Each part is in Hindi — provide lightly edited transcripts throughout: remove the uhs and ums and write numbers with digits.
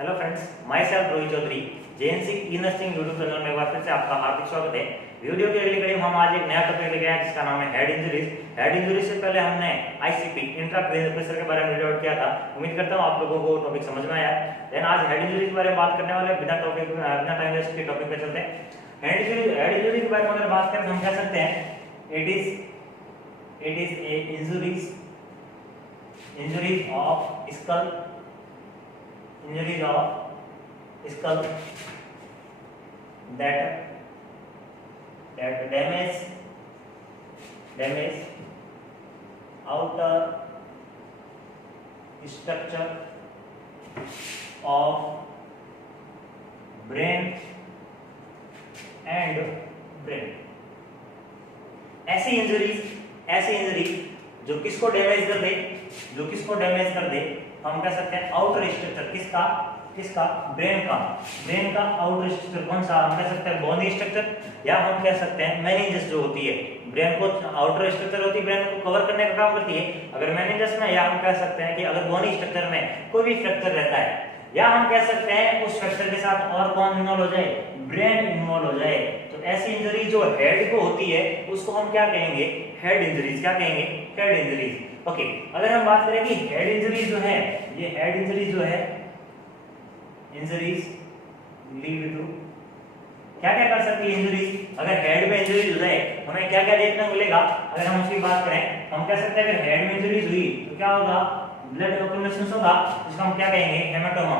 Hello friends, my self Rohit Chaudhary JNC इनर्सिंग यूट्यूब चैनल में एक बार फिर से आपका हार्दिक स्वागत है। वीडियो की अगली कड़ी में हम आज एक नया टॉपिक लेके आए जिसका नाम है हेड इंजरीज। हेड इंजरीज से पहले हमने आईसीपी इंट्राक्रेनियल प्रेशर के बारे में वीडियो किया था। उम्मीद करता हूं आप लोगों को टॉपिक समझ में आया। देन आज हेड इंजरीज के बारे में बात करने वाले बिना टाइम वेस्ट के टॉपिक पे चलते हैं। हेड इंजरी के बारे में अगर बात करें तो हम कह सकते हैं it is a injuries of skull that damage outer structure of brain ऐसी इंजरी जो किसको डैमेज कर दे हम कह सकते हैं आउटर स्ट्रक्चर किसका ब्रेन का आउटर स्ट्रक्चर कौन सा हम कह सकते हैं बोनी स्ट्रक्चर, या हम कह सकते हैं मेनिंजस जो होती है ब्रेन को आउटर स्ट्रक्चर होती है ब्रेन को कवर करने का काम करती है अगर मेनिंजस में, या हम कह सकते हैं कि अगर बोनी स्ट्रक्चर में कोई भी फ्रैक्चर रहता है, या हम कह सकते हैं उस फ्रैक्चर के साथ और कौन इन्वॉल्व हो जाए, ब्रेन इन्वॉल्व हो जाए। तो ऐसी इंजरी जो हेड को होती है उसको हम क्या कहेंगे, हेड इंजरीज। क्या कहेंगे, हेड इंजरीज। ओके, अगर हम बात करें कि हेड इंजरीज जो है, ये हेड इंजरीज जो है इंजरीज लीड टू क्या क्या कर सकती है इंजरीज। अगर हेड में इंजरीज हो जाए हमें क्या क्या देखने को मिलेगा, अगर हम उसकी बात करें हम कह सकते हैं अगर हेड में इंजरीज हुई तो क्या होगा, ब्लड एक्यूमुलेशन होगा, जिसको हम क्या कहेंगे, हेमाटोमा।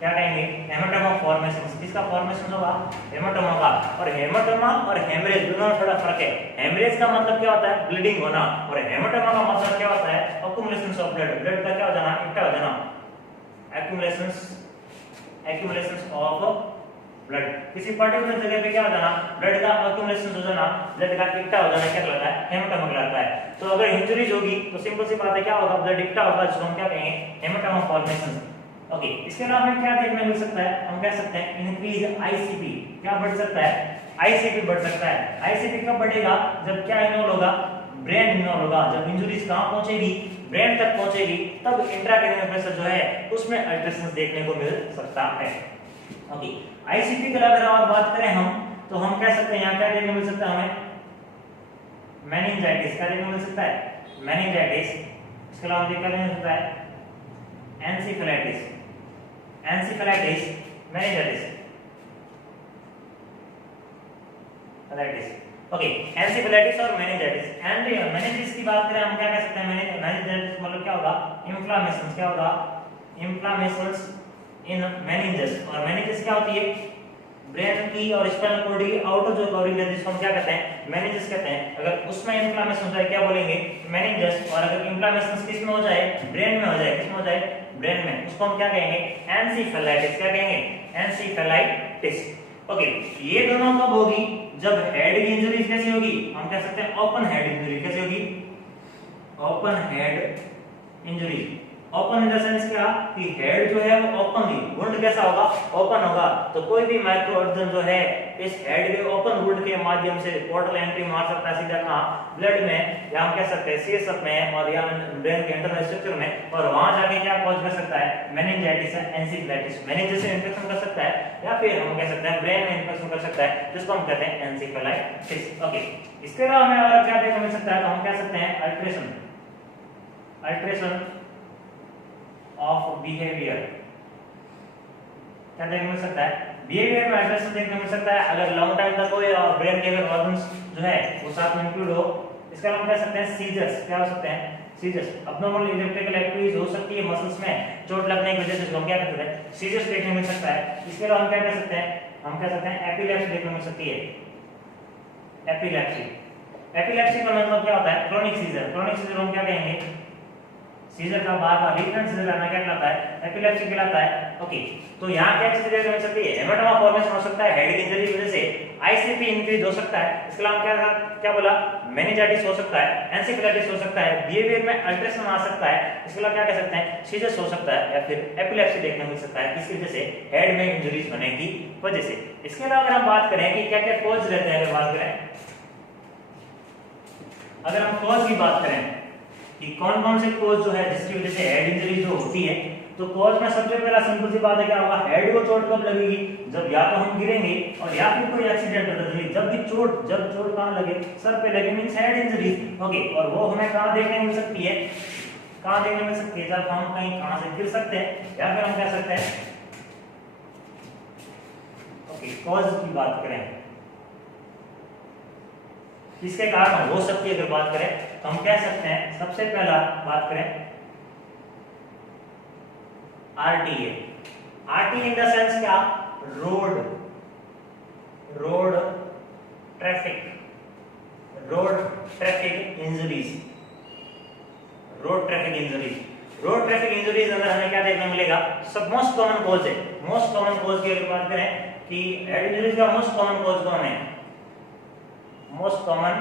क्या कहेंगे, हेमाटोमा फॉर्मेशन। किसका फॉर्मेशन होगा, हेमाटोमा का। और हेमाटोमा और हेमरेज दोनों में थोड़ा फर्क है। हेमरेज का मतलब क्या होता है, ब्लीडिंग होना, और हेमाटोमा का मतलब क्या होता है, एक्यूमुलेशन ऑफ ब्लड का क्या हो जाना, इकट्ठा हो जाना, एक्यूमुलेशंस ऑफ ब्लड। किसी पर्टिकुलर जगह पे क्या हो जाना, ब्लड का एक्यूमुलेशन हो जाना, ब्लड का इकट्ठा हो जाना, क्या कहलाता है, हेमाटोमा कहलाता है। तो अगर इंजरीज होगी तो सिंपल सी बात है क्या होगा, ब्लड इकट्ठा होगा, जिसको हम क्या कहेंगे, हेमाटोमा फॉर्मेशन। ओके, इसके अलावा हमें क्या देखने मिल सकता है, हम कह सकते हैं इंक्रीज आईसीपी। क्या बढ़ सकता है, आईसीपी बढ़ सकता है। आईसीपी कब बढ़ेगा, जब क्या इन्वॉल्व होगा, ब्रेन इन्वॉल्व होगा। जब इंजरीज कहां पहुंचेगी, ब्रेन तक पहुंचेगी, तब इंट्राक्रेनियल प्रेशर जो है उसमें अल्ट्रेशंस देखने को मिल सकता है। ओके, आईसीपी की अगर और बात करें हम तो हम कह सकते हैं यहां क्या देखने मिल सकता है हमें, मेनिंजाइटिस। क्या देखने मिल सकता है, मेनिंजाइटिस। इसके अलावा देखने मिल सकता है एंसेफेलाइटिस, मेनिंजाइटिस, ओके, एंसेफेलाइटिस और मेनिंजाइटिस। मेनिंजाइटिस की बात करें हम क्या कह सकते हैं, मेनिंजाइटिस मतलब क्या होगा, इन्फ्लेमेशन। क्या होगा, इन्फ्लेमेशंस इन मेनिंजस। और मेनिंजस क्या होती है, ब्रेन की और स्पाइनल कॉर्ड की आउटर जो कवरिंग है जिसको हम क्या कहते हैं, मेनिंजस कहते हैं। अगर उसमें इन्फ्लेमेशन हो जाए क्या बोलेंगे, मेनिंजस। और अगर इन्फ्लेमेशन किस में हो जाए, ब्रेन में हो जाए, किस में हो जाए, ब्रेन में, उसको हम क्या कहेंगे, एंसेफेलाइटिस। क्या कहेंगे, एंसेफेलाइटिस। ओके, ये दोनों कब होगी, जब हेड की इंजरी कैसी होगी, हम कह सकते हैं ओपन हेड इंजरी। कैसी होगी, open head injury. Open in the sense क्या कि हेड जो है वो ओपनली, वुंड कैसा होगा, ओपन होगा। तो कोई भी माइक्रो ऑर्गन जो है इस हेड के ओपन वुंड के माध्यम से पोर्टल एंट्री मार सकता है सीधा कहां, ब्लड में, या हम कह सकते हैं सीएसएफ में, और या ब्रेन के इंटरनल स्ट्रक्चर में, और वहां जाके क्या कॉज कर सकता है, मेनिंजाइटिस या एंसेफेलाइटिस। मेनिंजस से इंफेक्शन कर सकता है, या फिर हम कह सकते हैं ब्रेन में इंफेक्शन कर सकता है, जिसको हम कहते हैं एंसेफेलाइटिस। ओके, इसके अलावा हमें और क्या देखने मिल सकता है, तो हम कह सकते हैं अल्ट्रेशन ऑफ बिहेवियर। क्या देखने मिल सकता है, बिहेवियर में अल्ट्रेशन देखने मिल सकता है अगर लॉन्ग टाइम तक हो, या ब्रेन के अगर ऑर्गन्स जो है वो साथ में इंक्लूड हो। इसका हम कह सकते हैं सीजर्स। क्या हो सकते हैं, सीजर्स। अबनॉर्मल इलेक्ट्रिकल एक्टिविटीज हो सकती है मसल्स में, चोट लगने की वजह से हम क्या कहते हैं, सीजर्स देखने मिल सकता है। इसके अलावा हम क्या कह सकते हैं, हम कह सकते हैं एपिलेप्सी देखने मिल सकती है, एपिलेप्सी का मतलब क्या होता है, क्रोनिक सीजर। क्रोनिक सीजर हम क्या कहेंगे, सीजर का बार बार रिकरेंट सीजर आना क्या कहलाता है, एपिलेप्सी कहलाता है। ओके, तो यहां क्या चीज देखने मिल सकती है, हेमाटोमा फॉर्मेशन हो सकता है हेड इंजरी की वजह से, आईसीपी इंक्रीज हो सकता है। इसके अलावा क्या बोला, मेनिंजाइटिस हो सकता है, एंसेफेलाइटिस हो सकता है, बिहेवियर में अल्ट्रेशन आ सकता है। इसके अलावा क्या कह सकते हैं, सीजर्स हो सकता है, या फिर एपिलेप्सी देखने मिल सकता है, किसकी वजह से, हेड में इंजरीज होने की वजह से। इसके अलावा अगर हम बात करें कि क्या क्या कॉज रहते हैं, अगर बात करें, अगर हम कॉज की बात करें कि कौन कौन से कोज जो है जिसकी वजह से हेड इंजरी जो होती है, तो कॉज में सबसे पहला सिंपल सी बात है, क्या होगा, हेड को चोट कब लगेगी, जब या तो हम गिरेंगे और या फिर कोई एक्सीडेंट होता है। जब चोट कहां लगे, सर पे लगे, मींस हेड इंजरी। ओके, और वो हमें कहां देखने मिल सकती है, कहां देखने मिल सकती है, जब हम कहीं कहां से गिर सकते हैं, या फिर हम कह सकते हैं ओके कॉज की बात करें किसके कारण हो सकती है, अगर बात करें तो हम कह सकते हैं सबसे पहला बात करें RTA. RTA in the sense क्या, road traffic injuries. Road traffic injuries अंदर हमें क्या देखने मिलेगा, सब मोस्ट कॉमन कॉज है। मोस्ट कॉमन कॉज की अगर बात करें कि हेड इंजरीज का मोस्ट कॉमन कॉज कौन है, मोस्ट कॉमन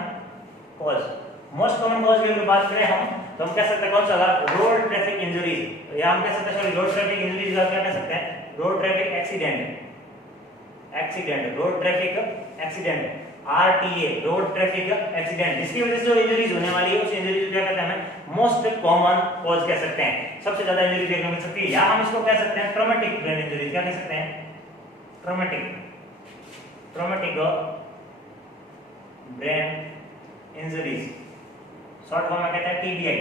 कॉज की अगर बात करें हम, तो हम कह सकते हैं कौन सा, रोड ट्रैफिक इंजरीज, या हम कह सकते हैं रोड ट्रैफिक इंजरीज का क्या कह सकते हैं, road traffic accident, RTA, road traffic accident, जिसकी वजह से जो इंजरीज होने वाली है उस इंजरीज को क्या कहते हैं, हमें मोस्ट कॉमन कॉज कह सकते हैं, सबसे ज्यादा इंजरी देखने मिल सकती है। या हम इसको कह सकते हैं ट्रॉमेटिक ब्रेन इंजरी, क्या कह सकते हैं, traumatic brain injuries, short form में कहते हैं TBI.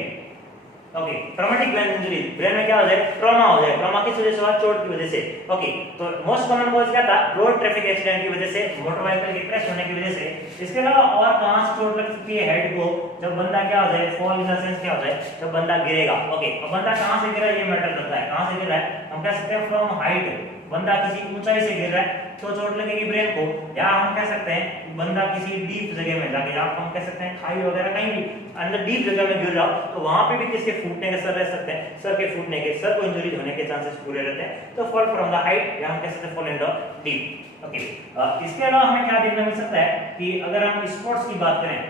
Okay, traumatic brain injury, brain में क्या हो जाए, ट्रॉमा हो जाए, ट्रॉमा किस वजह से हुआ, चोट की वजह से। ओके, तो मोस्ट कॉमन कॉज क्या था, रोड ट्रैफिक एक्सीडेंट की वजह से, मोटर व्हीकल के क्रैश होने की वजह से। इसके अलावा और कहां से चोट लग सकती है हेड को, जब बंदा क्या हो जाए, फॉल इन द सेंस क्या हो जाए, जब बंदा गिरेगा। ओके, अब बंदा कहां से गिरा ये मैटर करता है, कहां से गिरा है, हम कह सकते हैं फ्रॉम हाइट, बंदा किसी ऊंचाई से गिर रहा है तो चोट लगेगी ब्रेन को। या हम कह सकते हैं बंदा किसी डीप जगह में जाके, या हम कह सकते हैं खाई वगैरह कहीं भी अंदर डीप जगह में गिर रहा हो तो वहां पे भी किसके फूटने के सर रह सकते हैं, सर के फूटने के, सर को इंजरी होने के चांसेस पूरे रहते हैं। तो फॉल फ्रॉम द हाइट, या हम कह सकते हैं fall in the deep. Okay, इसके अलावा हमें क्या देखने मिल सकता है कि अगर हम स्पोर्ट्स की बात करें,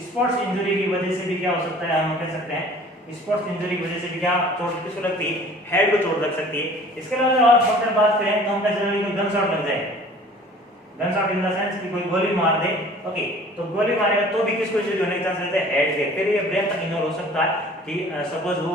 स्पोर्ट्स इंजरी की वजह से भी क्या हो सकता है, हम कह सकते हैं स्पोर्ट्स इंजरी की वजह से भी क्या चोट किसको लगती है, हेड को चोट लग सकती है। इसके अलावा और फर्दर बात करें तो हम कह सकते हैं कोई गन शॉट लग जाए, gun shot in the sense कि कोई गोली मार दे। ओके, तो गोली मारेगा तो भी किसको इंजरी होने के चांस रहते हैं, हेड के। फिर ये ब्रेन तक इग्नोर हो सकता है कि सपोज वो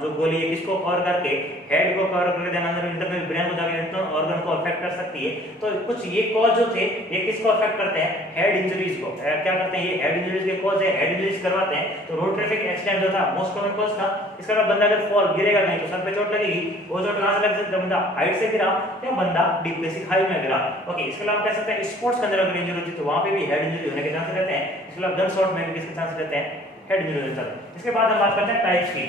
जो गोली है किसको कवर करके, हेड को कवर करके देन अंदर इंटरनल ब्रेन को जाके इंटरनल ऑर्गन को अफेक्ट कर सकती है। तो कुछ ये कॉज जो थे ये किसको अफेक्ट करते हैं, हेड इंजरीज को। क्या करते हैं, ये हेड इंजरीज के कॉज है, हेड इंजरीज करवाते हैं। तो रोड ट्रैफिक एक्सीडेंट जो था मोस्ट कॉमन कॉज था। इसके अलावा बंदा अगर फॉल गिरेगा नहीं तो सर पे चोट लगेगी, वो चोट कहां से लग सकती है, बंदा हाइट से गिरा या बंदा डीप में से खाई में गिरा। ओके, इसके अलावा कह सकते हैं स्पोर्ट्स के अंदर अगर इंजरी होती है तो वहां पे भी हेड इंजरी होने के चांस रहते हैं। इसके अलावा गन शॉट में भी किसके चांस रहते हैं, हेड इंजरी होने के चांस। इसके बाद हम बात करते हैं टाइप्स की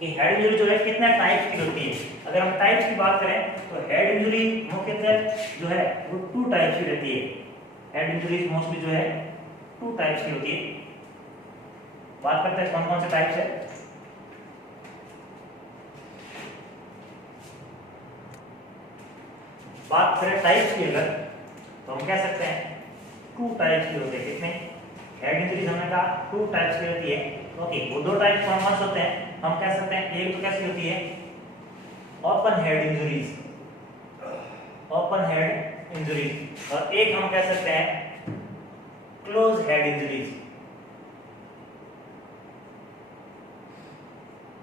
कि हेड इंजरी जो है कितने टाइप्स की होती है। अगर हम टाइप्स की बात करें तो हेड इंजरी मुख्यतः जो है वो 2 टाइप्स की रहती है। हेड इंजरीज मोस्टली जो है 2 टाइप्स की होती है। बात करते हैं कौन कौन से टाइप्स है। बात करें टाइप्स की अगर तो हम कह सकते हैं 2 टाइप्स की होती है। कितने हेड इंजरीज हमने कहा 2 टाइप्स की होती है। ओके, वो 2 टाइप्स कौन कौन से होते हैं हम कह सकते हैं। एक तो कैसी होती है open head injuries, open head injuries, और एक हम कह सकते हैं close head injuries,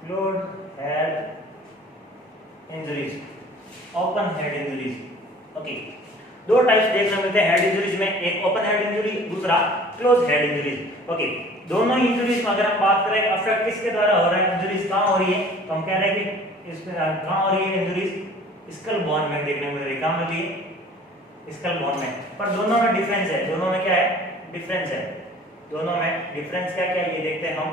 close head injuries, open head injuries. Okay, 2 types देखने मिलते हैं हेड इंजरीज में, एक ओपन हेड इंजरी, दूसरा क्लोज हेड इंजरीज। ओके, दोनों इंजरीज में अगर हम बात करें अफेक्ट किसके द्वारा हो रहा है, इंजरीज कहां हो रही है, तो हम कह रहे हैं कि इसमें कहां हो रही है इंजरीज, स्कल बोन में देखने मिल रही है। कहां मिल रही है, स्कल बोन में। पर दोनों में डिफरेंस है, दोनों में क्या है, डिफरेंस है, दोनों में डिफरेंस क्या क्या है ये देखते हैं हम।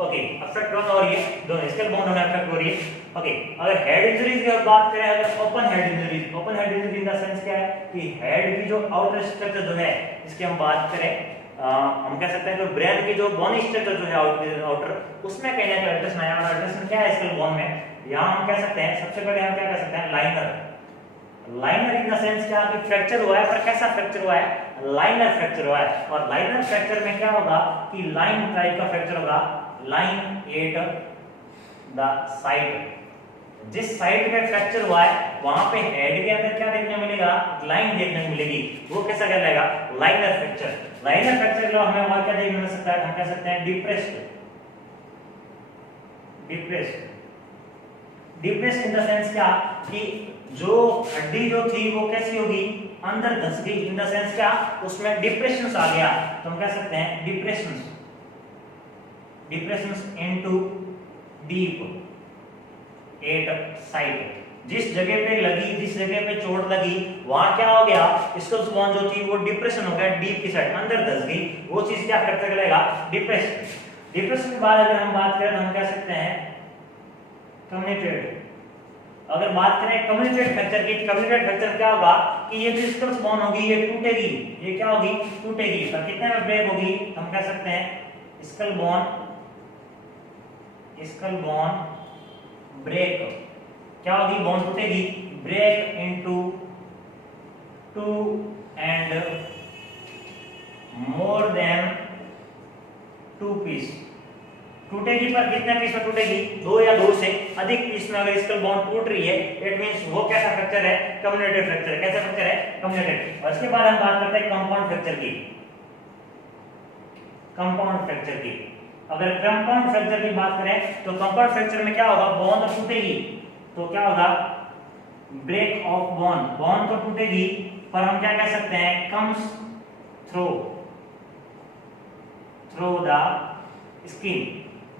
ओके, अफेक्ट कौन हो रही है, दोनों स्कल बोन में अफेक्ट हो रही है। ओके, अगर हेड इंजरीज की बात करें, अगर open head injuries, open head injury in the sense क्या है कि हेड की जो आउटर स्ट्रक्चर जो है इसकी हम बात करें, हम कह सकते हैं कि ब्रेन की जो बोन स्ट्रक्चर जो है आउटर उसमें कहीं ना कहीं अल्ट्रेशन आया, और अल्ट्रेशन क्या है स्कल बोन में, यहां हम कह सकते हैं सबसे पहले हम क्या कह सकते हैं liner. Liner in the sense क्या कि फ्रैक्चर हुआ है, पर कैसा फ्रैक्चर हुआ है, लाइनर फ्रैक्चर हुआ है। और लाइनर फ्रैक्चर में क्या होगा कि लाइन टाइप का फ्रैक्चर होगा, लाइन एट द साइड। जिस साइड पे फ्रैक्चर हुआ है वहां पे हेड के अंदर क्या देखने मिलेगा, लाइन देखने को मिलेगी, वो कैसा कहलाएगा, लाइनर फ्रैक्चर। लाइनर फ्रैक्चर के हमें और क्या देखने मिल सकता है, हम कह सकते हैं डिप्रेस इन द सेंस क्या कि जो हड्डी जो थी वो कैसी होगी, अंदर धंस गई, इन द सेंस क्या उसमें डिप्रेशंस आ गया, तो हम कह सकते हैं depressions into deep eight side. जिस जगह पे लगी, जिस जगह पे चोट लगी वहां क्या हो गया, स्कल्स बोन जो थी वो डिप्रेशन हो गया, डीप की साइड अंदर धंस गई, वो चीज क्या फैक्टर कहलाएगा, डिप्रेशन। डिप्रेशन के बाद अगर हम बात करें तो हम कह सकते हैं कम्युनिकेट। अगर बात करें कम्युनिकेट फ्रैक्चर की, कम्युनिकेट फ्रैक्चर क्या होगा कि ये जो स्कल्स बोन होगी ये टूटेगी, ये क्या होगी, टूटेगी, पर कितने में ब्रेक होगी, हम कह सकते हैं स्कल बोन ब्रेक, क्या होगी, बोन टूटेगी, break into 2 and more than 2 piece. टूटेगी पर कितने पीस में टूटेगी, 2 या 2 से अधिक पीस में अगर स्कल बोन टूट रही है, इट मींस वो कैसा फ्रैक्चर है, कम्युनिकेट फ्रैक्चर। कैसा फ्रैक्चर है, कम्युनिकेट। और इसके बाद हम बात करते हैं कंपाउंड फ्रैक्चर की। कंपाउंड फ्रैक्चर की अगर कंपाउंड फ्रैक्चर की बात करें तो कंपाउंड फ्रैक्चर में क्या होगा, बोन तो टूटेगी, तो क्या होगा, ब्रेक ऑफ बोन, बोन तो टूटेगी पर हम क्या कह सकते हैं, comes through the skin.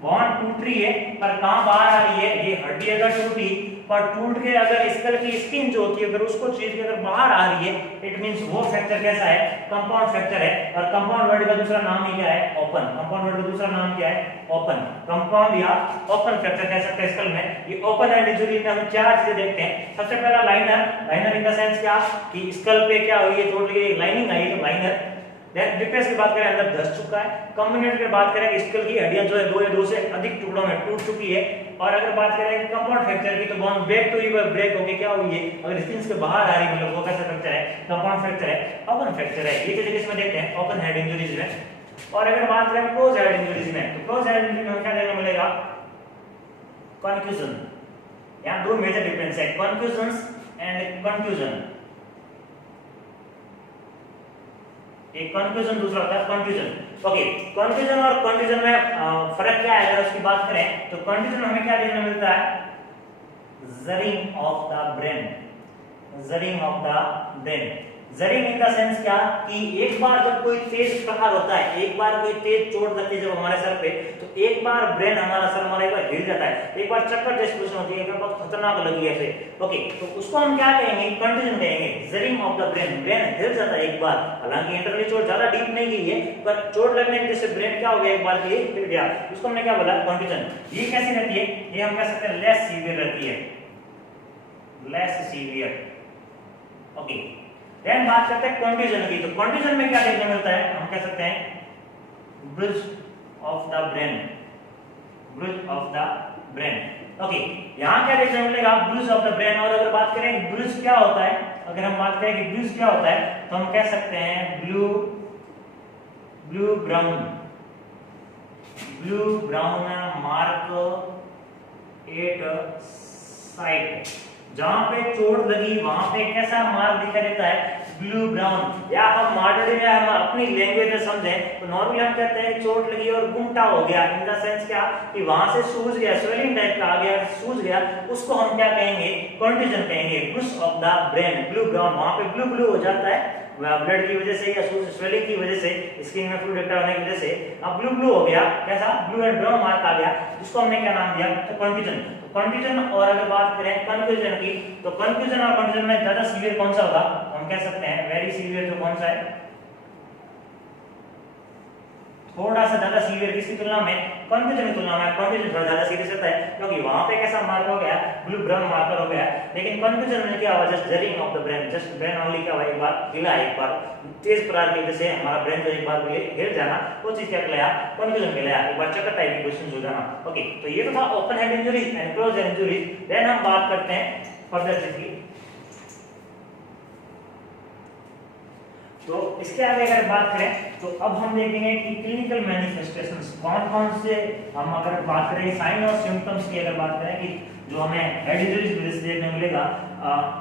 Bone टूट रही है पर कहां बाहर आ रही है, ये हड्डी अगर टूटी पर टूट के अगर स्कल की स्किन जो होती है अगर उसको चीर के अगर बाहर आ रही है, इट मींस वो फ्रैक्चर कैसा है, कंपाउंड फ्रैक्चर है। और कंपाउंड वर्ड का दूसरा नाम ही क्या है, ओपन। कंपाउंड वर्ड का दूसरा नाम क्या है, ओपन। कंपाउंड या ओपन फ्रैक्चर कह सकते हैं स्कल में। ये ओपन एंड इंजरी में हम चार चीजें देखते हैं। सबसे पहला लाइनर इन द सेंस क्या कि स्कल पे क्या हुई है, चोट लगी, लाइनिंग आई तो लाइनर। देन डिप्रेस की बात करें अंदर धंस चुका है। कम्युनिकेट की बात करें स्कल की हड्डियां जो है 2 या 2 से अधिक टुकड़ों में टूट चुकी है। और अगर बात करें कंपाउंड फ्रैक्चर की तो बोन ब्रेक तो हुई है, ब्रेक होके क्या हुई है, अगर स्किन के बाहर आ रही है मतलब वो कैसा फ्रैक्चर है, कंपाउंड फ्रैक्चर है, ओपन फ्रैक्चर है। ये चीजें इसमें देखते हैं ओपन हेड इंजरीज में। और अगर बात करें क्लोज हेड इंजरीज में तो क्लोज हेड इंजरी में क्या देखने मिलेगा, कन्फ्यूजन। यहां दो मेजर डिफरेंस है, कन्फ्यूजन एंड कंफ्यूजन। एक कंफ्यूजन दूसरा होता है कंफ्यूजन। ओके, कंफ्यूजन और कंफ्यूजन में फर्क क्या है अगर उसकी बात करें तो कंफ्यूजन में हमें क्या देखने मिलता है, jarring of the brain. Jarring of the brain, jarring in the sense क्या कि एक बार जब कोई तेज प्रहार होता है, एक बार कोई तेज चोट लगती है जब हमारे सर पे, तो एक बार ब्रेन हमारा सर हमारा एक बार हिल जाता है, एक बार चक्कर जैसी पोजीशन होती है, एक बार बहुत खतरनाक लगी ऐसे। ओके, तो उसको हम क्या कहेंगे, कंफ्यूजन कहेंगे। जरिंग ऑफ द ब्रेन, ब्रेन हिल जाता है एक बार, हालांकि इंटरनली चोट ज्यादा डीप नहीं गई है पर चोट लगने की वजह से ब्रेन क्या हो गया, एक बार के लिए हिल गया, उसको हमने क्या बोला, कंफ्यूजन। ये कैसी रहती है, ये हम कह सकते हैं लेस सीवियर रहती है, लेस सीवियर। ओके, देन बात करते हैं कंफ्यूजन की। तो कंफ्यूजन में क्या देखने मिलता है, हम कह सकते हैं bridge of the brain, bridge of the brain. Okay, यहां क्या देखने मिलेगा, ब्रिज ऑफ द ब्रेन। और अगर बात करें ब्रिज क्या होता है, अगर हम बात करें कि ब्रिज क्या होता है तो हम कह सकते हैं blue brown mark at site. जहां पे चोट लगी वहां पे कैसा मार्क दिखाई देता है, ब्लू ब्राउन। या हम मॉडर्न में हम अपनी लैंग्वेज में समझें तो नॉर्मली हम कहते हैं चोट लगी और गुमटा हो गया, इन द सेंस क्या कि वहां से सूज गया, स्वेलिंग टाइप का आ गया, सूज गया, उसको हम क्या कहेंगे, कंफ्यूजन कहेंगे। Bridge of the brain, blue brown, वहां पे ब्लू ब्लू हो जाता है ब्लड की वजह से या स्वेलिंग की वजह से, स्किन में फ्लूइड इकट्ठा होने की वजह से अब ब्लू ब्लू हो गया, कैसा, ब्लू एंड ब्राउन मार्क आ गया, जिसको हमने क्या नाम दिया, तो कंफ्यूजन। कंफ्यूजन। और अगर बात करें कंफ्यूजन की तो कंफ्यूजन और कंफ्यूजन में ज्यादा सीवियर कौन सा होगा, हम कह सकते हैं वेरी सीवियर जो कौन सा है, थोड़ा सा ज्यादा सीवियर किसकी तुलना में, कंफ्यूजन की तुलना में। कंफ्यूजन थोड़ा ज्यादा सीरियस होता है क्योंकि वहां पे कैसा मार्क हो गया, ब्लू ब्राउन मार्कर हो गया। लेकिन कंफ्यूजन में क्या हुआ, just jarring of the brain, just brain only क्या हुआ, एक बार हिला, एक बार तेज प्रहार की वजह से हमारा ब्रेन जो एक बार हिल जाना, वो चीज क्या कहलाया, कंफ्यूजन कहलाया, एक बार चक्कर टाइप की पोजीशन हो जाना। ओके, तो ये तो था open head injuries and close head injuries. Then हम बात करते हैं फर्दर चीज की। तो इसके आगे अगर बात करें तो अब हम देखेंगे कि क्लिनिकल मैनिफेस्टेशंस कौन-कौन से, हम अगर बात करें साइन और सिम्टम्स की, अगर बात करें कि जो हमें हेड इंजरीज की वजह से देखने मिलेगा,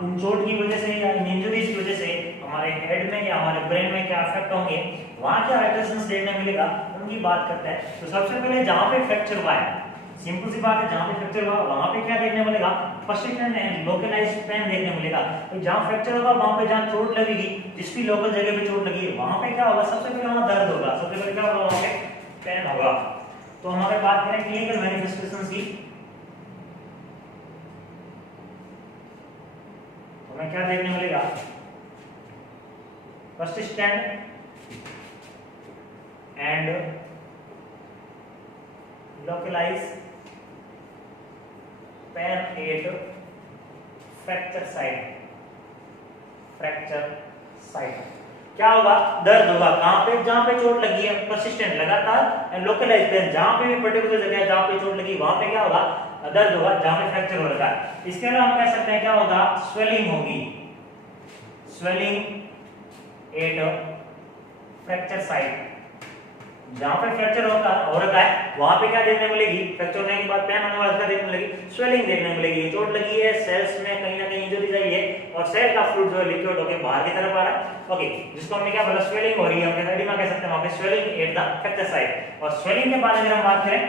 इन चोट की वजह से या इन इंजरीज की वजह से हमारे हेड में या हमारे ब्रेन में क्या इफेक्ट होंगे, वहां क्या अल्टरेशंस देखने मिलेगा, उनकी बात करते हैं। तो सबसे पहले जहां पे फ्रैक्चर हुआ है, सिंपल सी बात है, जहां पे फ्रैक्चर हुआ वहां पे क्या देखने मिलेगा, पर्सिस्टेंट एंड लोकलाइज्ड पेन देखने मिलेगा। तो जहां फ्रैक्चर होगा वहां पे जहां चोट लगेगी, जिस भी लोकल जगह पे चोट लगी है वहां पे क्या होगा, सबसे पहले वहां दर्द होगा, सबसे पहले क्या होगा, वहां पे पेन होगा। तो हमारे बात करें क्लिनिकल मैनिफेस्टेशंस की, तो हमें क्या देखने मिलेगा, persistent and localized pain at fracture site, fracture site क्या होगा, दर्द होगा कहां पे, जहां पे चोट लगी है, persistent लगातार, एंड localized pain जहां पे भी पर्टिकुलर जगह जहां पे चोट लगी वहां पे क्या होगा, दर्द होगा, जहां पे फ्रैक्चर हो रहा है। इसके अलावा हम कह सकते हैं क्या होगा, स्वेलिंग होगी, स्वेलिंग एट फ्रैक्चर साइट, जहां पे फ्रैक्चर होता हो रखा है वहां पे क्या देखने मिलेगी, फ्रैक्चर होने के बाद पेन होने वाला देखने मिलेगी, स्वेलिंग देखने मिलेगी, चोट लगी है, सेल्स में कहीं ना कहीं इंजरी आई है और सेल का फ्लूइड जो है लिक्विड होकर बाहर की तरफ आ रहा है, ओके, जिसको हमने क्या बोला, स्वेलिंग हो रही है, हम एडिमा कह सकते हैं, वहां पे swelling at the fracture site. और स्वेलिंग के बाद अगर हम बात करें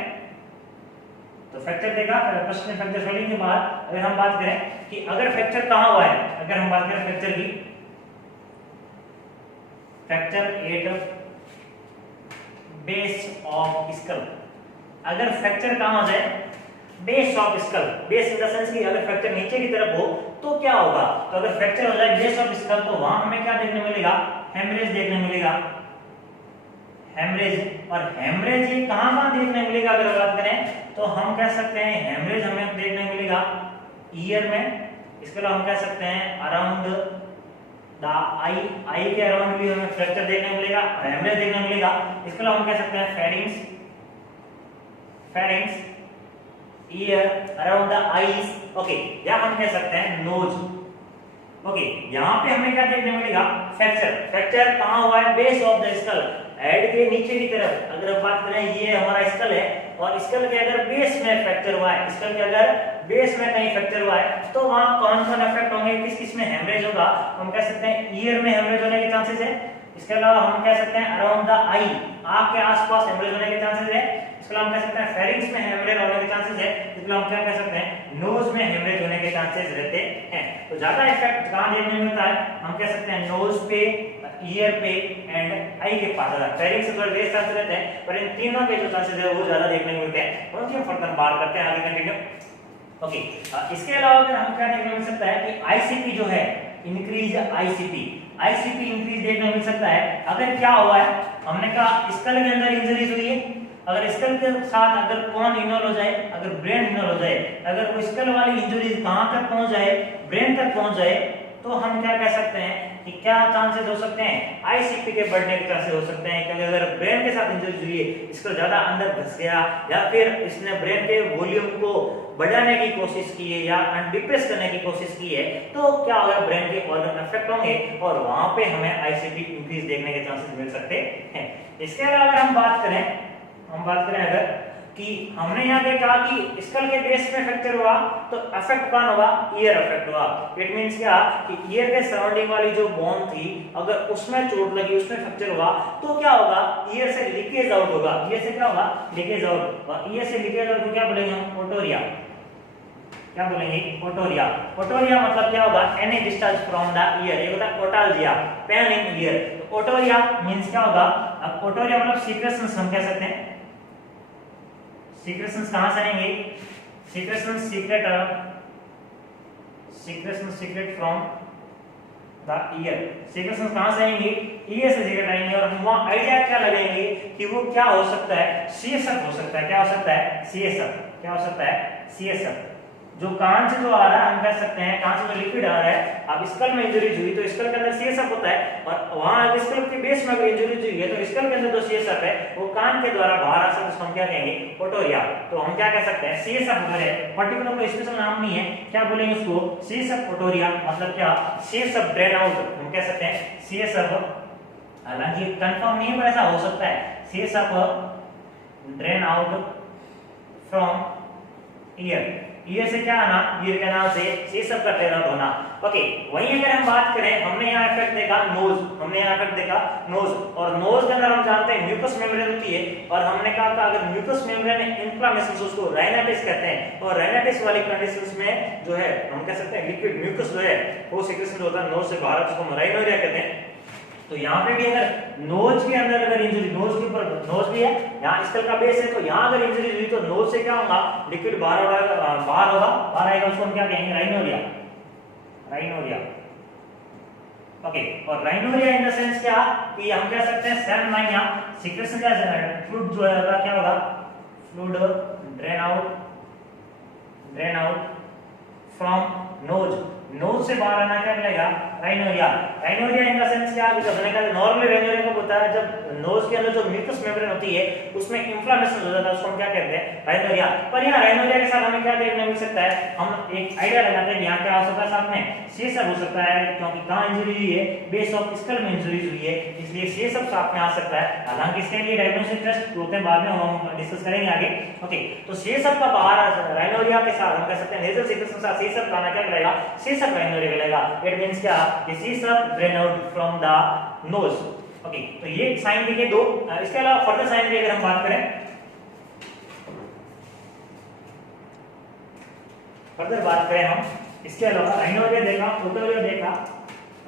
तो फ्रैक्चर देखा, पर्सिस्टेंट फ्रैक्चर, स्वेलिंग के बाद अगर हम बात करें कि अगर फ्रैक्चर कहां हुआ है, अगर हम बात करें फ्रैक्चर की, fracture at base of skull, अगर फ्रैक्चर कहां हो जाए, base of skull, base in the sense कि अगर फ्रैक्चर नीचे की तरफ हो तो क्या होगा, तो अगर फ्रैक्चर हो जाए बेस ऑफ स्कल तो वहां हमें क्या देखने मिलेगा, हेमरेज देखने मिलेगा, हेमरेज। और हेमरेज ये कहां देखने मिलेगा, अगर बात करें तो हम कह सकते हैं हेमरेज हमें देखने मिलेगा ईयर में, इसके अलावा हम कह सकते हैं अराउंड द आई के अराउंड भी हमें फ्रैक्चर देखने मिलेगा, हेमरेज देखने मिलेगा। इसके अलावा हम कह सकते हैं pharynx, year, around the eyes, okay, या हम कह सकते हैं नोज, ओके। यहाँ पे हमें क्या देखने मिलेगा, फ्रैक्चर कहाँ हुआ है, base of the skull, head के नीचे की तरफ। अगर हम बात करें ये हमारा स्कल है और स्कल के अगर बेस में फ्रैक्चर हुआ है, स्कल के अगर बेस में कहीं फ्रैक्चर हुआ है तो वहां कौन कौन इफेक्ट होंगे, किस किस में हेमरेज होगा, हम कह सकते हैं ईयर में हेमरेज होने के चांसेस है। इसके अलावा हम कह सकते हैं अराउंड द आई, आंख के आसपास हेमरेज होने के चांसेस है। इसके अलावा हम कह सकते हैं फेरिंग्स में हेमरेज होने के चांसेस है। इसके अलावा हम क्या कह सकते हैं, नोज में हेमरेज होने के चांसेस रहते हैं। तो ज्यादा इफेक्ट कहां देखने मिलता है, हम कह सकते हैं नोज पे, ईयर पे एंड आई के पास। फेरिंग्स से थोड़े लेस चांसेस रहते हैं, पर इन तीनों के जो चांसेस है वो ज्यादा देखने को मिलते हैं। और हम फर्दर बात करते हैं, आगे कंटिन्यू, ओके। इसके अलावा अगर हम क्या देखने मिल सकता है कि आईसीपी जो है, इंक्रीज आईसीपी इंक्रीज देखने मिल सकता है। अगर क्या हुआ है, हमने कहा स्कल के अंदर इंजरीज हुई है, अगर स्कल के साथ अगर कौन इन्वॉल्व हो जाए, अगर ब्रेन इन्वॉल्व हो जाए, अगर वो स्कल वाली इंजरीज कहां तक पहुंच जाए, ब्रेन तक पहुंच जाए, तो हम क्या कह सकते हैं कि क्या चांसेस हो सकते हैं, आईसीपी के बढ़ने के चांसेस हो सकते हैं। क्योंकि अगर ब्रेन के साथ इंजरी हुई है, इसको ज्यादा अंदर घुस गया या फिर इसने ब्रेन के वॉल्यूम को बढ़ाने की कोशिश की है या डिप्रेस करने की कोशिश की है, तो क्या होगा, ब्रेन के ऑर्गन अफेक्ट होंगे और वहां पे हमें आईसीपी इंक्रीज देखने के चांसेस मिल सकते हैं। इसके अलावा अगर हम बात करें अगर कि हमने यहाँ पे कहा कि स्कल के बेस में फ्रैक्चर हुआ तो अफेक्ट कौन हुआ, ईयर अफेक्ट हुआ। इट मींस क्या कि ईयर के सराउंडिंग वाली जो बोन थी, अगर उसमें चोट लगी, उसमें फ्रैक्चर हुआ तो क्या होगा, ईयर से लीकेज आउट होगा। ईयर से क्या होगा, लीकेज आउट। और ईयर से लीकेज आउट को क्या बोलेंगे हम, ओटोरिया। क्या बोलेंगे, ओटोरिया। ओटोरिया मतलब क्या होगा, any discharge from the ear, ये होता है otalgia, pain in ear. Otorrhoea means क्या होगा, अब ओटोरिया मतलब सीक्रेशंस हम कह सकते हैं। सीक्रेशंस कहां से आएंगे, secretions secret from the year. Secretions कहां से आएंगे, ईयर से सीक्रेट आएंगे। और हम वहां आइडिया क्या लगाएंगे कि वो क्या हो सकता है, सीएसएफ हो सकता है। क्या हो सकता है, सीएसएफ। क्या हो सकता है, सीएसएफ। जो कान से जो आ रहा है, हम कह सकते हैं कान से जो लिक्विड आ रहा है, अब स्कल में इंजरी हुई तो स्कल के अंदर सीएसएफ होता है, और वहां स्कल के बेस में अगर इंजरी हुई है तो स्कल के अंदर जो सीएसएफ है वो कान के द्वारा बाहर आ सकता है, उसको हम क्या कहेंगे, ओटोरिया। तो हम क्या कह सकते हैं, सीएसएफ अगर है, पर्टिकुलर कोई स्पेशल नाम नहीं है, क्या बोलेंगे उसको, सीएसएफ ओटोरिया। मतलब क्या, सीएसएफ ड्रेन आउट, हम कह सकते हैं सीएसएफ। हालांकि कंफर्म नहीं है पर ऐसा हो सकता है, CSF drain out from year. Year से क्या आना, ईयर कैनाल से सीसम का ड्रेन आउट होना। ओके, वहीं अगर हम बात करें, हमने यहाँ इफेक्ट देखा नोज, हमने यहाँ इफेक्ट देखा नोज, और नोज के अंदर हम जानते हैं म्यूकस मेम्ब्रेन होती है, और हमने कहा था अगर म्यूकस मेम्ब्रेन में इन्फ्लेमेशन उसको राइनाइटिस कहते हैं, और राइनाइटिस वाली कंडीशंस में जो है हम कह सकते हैं लिक्विड म्यूकस जो है वो सिक्रेशन होता है नोज से बाहर, उसको हम राइनोरिया कहते हैं। तो यहाँ पे भी अगर नोज के अंदर अगर इंजरी, नोज के ऊपर नोज भी है, यहाँ स्कल का बेस है, तो यहाँ अगर इंजरी हुई तो नोज से क्या होगा, लिक्विड बाहर होगा, बाहर आएगा, उसको हम क्या कहेंगे, राइनोरिया, राइनोरिया। ओके, और राइनोरिया इन द सेंस क्या कि हम कह सकते हैं सेल लाइन या सिक्रेशन का फ्लूइड जो है क्या होगा, fluid drain out from nose, nose से बाहर आना क्या मिलेगा, rhinorrhoea. Rhinorrhoea in the sense क्या है, हमने कहा नॉर्मली राइनोरिया कब होता है, जब नोज के अंदर जो म्यूकस मेम्ब्रेन होती है उसमें इन्फ्लेमेशन हो जाता है, उसको हम क्या कहते हैं, राइनोरिया। पर यहाँ राइनोरिया के साथ हमें क्या देखने मिल सकता है, हम एक आइडिया लगाते हैं यहाँ क्या हो सकता है, साथ में सीसम हो सकता है, क्योंकि कहाँ इंजरी हुई है, बेस ऑफ स्कल में इंजरी हुई है, इसलिए सीसम साथ में आ सकता है। हालांकि इसके लिए डायग्नोस्टिक टेस्ट होते हैं, बाद में हम डिस्कस करेंगे आगे। ओके, तो सीसम का बाहर राइनोरिया के साथ हम कह सकते हैं नेजल सिक्रेशन के साथ सीसम का क्या मिलेगा, सीसम राइनोरिया मिलेगा। इट मींस क्या, सीसम drain out from the nose. Okay, तो ये साइन देखिए दो। इसके अलावा फर्दर साइन की अगर हम बात करें, फर्दर बात करें हम, इसके अलावा राइनोरिया देखा, ओटोरिया देखा,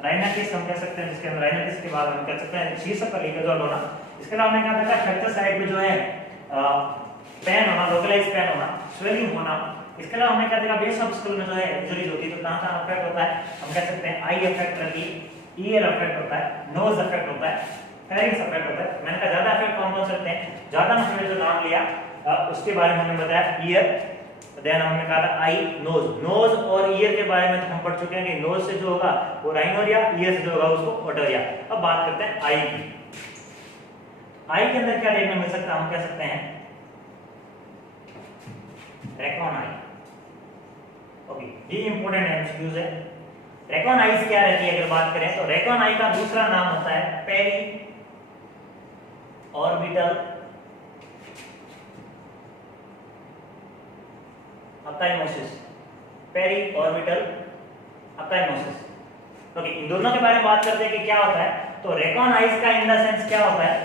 राइनाइटिस हम कह सकते हैं, जिसके अंदर राइनाइटिस के बाद हम कह सकते हैं शीर्ष का लीकेज और होना। इसके अलावा हमने क्या देखा, फ्रैक्चर साइड में जो है पेन होना, लोकलाइज पेन होना, स्वेलिंग होना। इसके अलावा हमने क्या देखा, बेस ऑफ स्कल में जो है इंजरीज होती है, तो कहां कहां अफेक्ट होता है, हम कह सकते हैं आई अफेक्ट करती, ईयर अफेक्ट होता है, नोज अफेक्ट होता है, फेरिंग्स अफेक्ट होता है। मैंने कहा ज्यादा अफेक्ट कौन कौन से होते हैं, ज्यादा हमने जो नाम लिया उसके बारे में हमने बताया ईयर, देन हमने कहा था आई, नोज। नोज और ईयर के बारे में तो हम पढ़ चुके हैं कि नोज से जो होगा वो राइनोरिया, ईयर से जो होगा उसको ओटोरिया। अब बात करते हैं आई की। आई के अंदर क्या देखने मिल सकता है, हम कह सकते हैं रेकॉन आई। ओके, ये इंपॉर्टेंट एमसीक्यूज है। रेकॉन आईज क्या रहती है अगर बात करें, तो रेकॉन आई का दूसरा नाम होता है peri orbital ecchymosis, peri orbital ecchymosis. Okay, इन दोनों के बारे में बात करते हैं कि क्या होता है। तो रेकॉन आईज का इन द सेंस क्या होता है,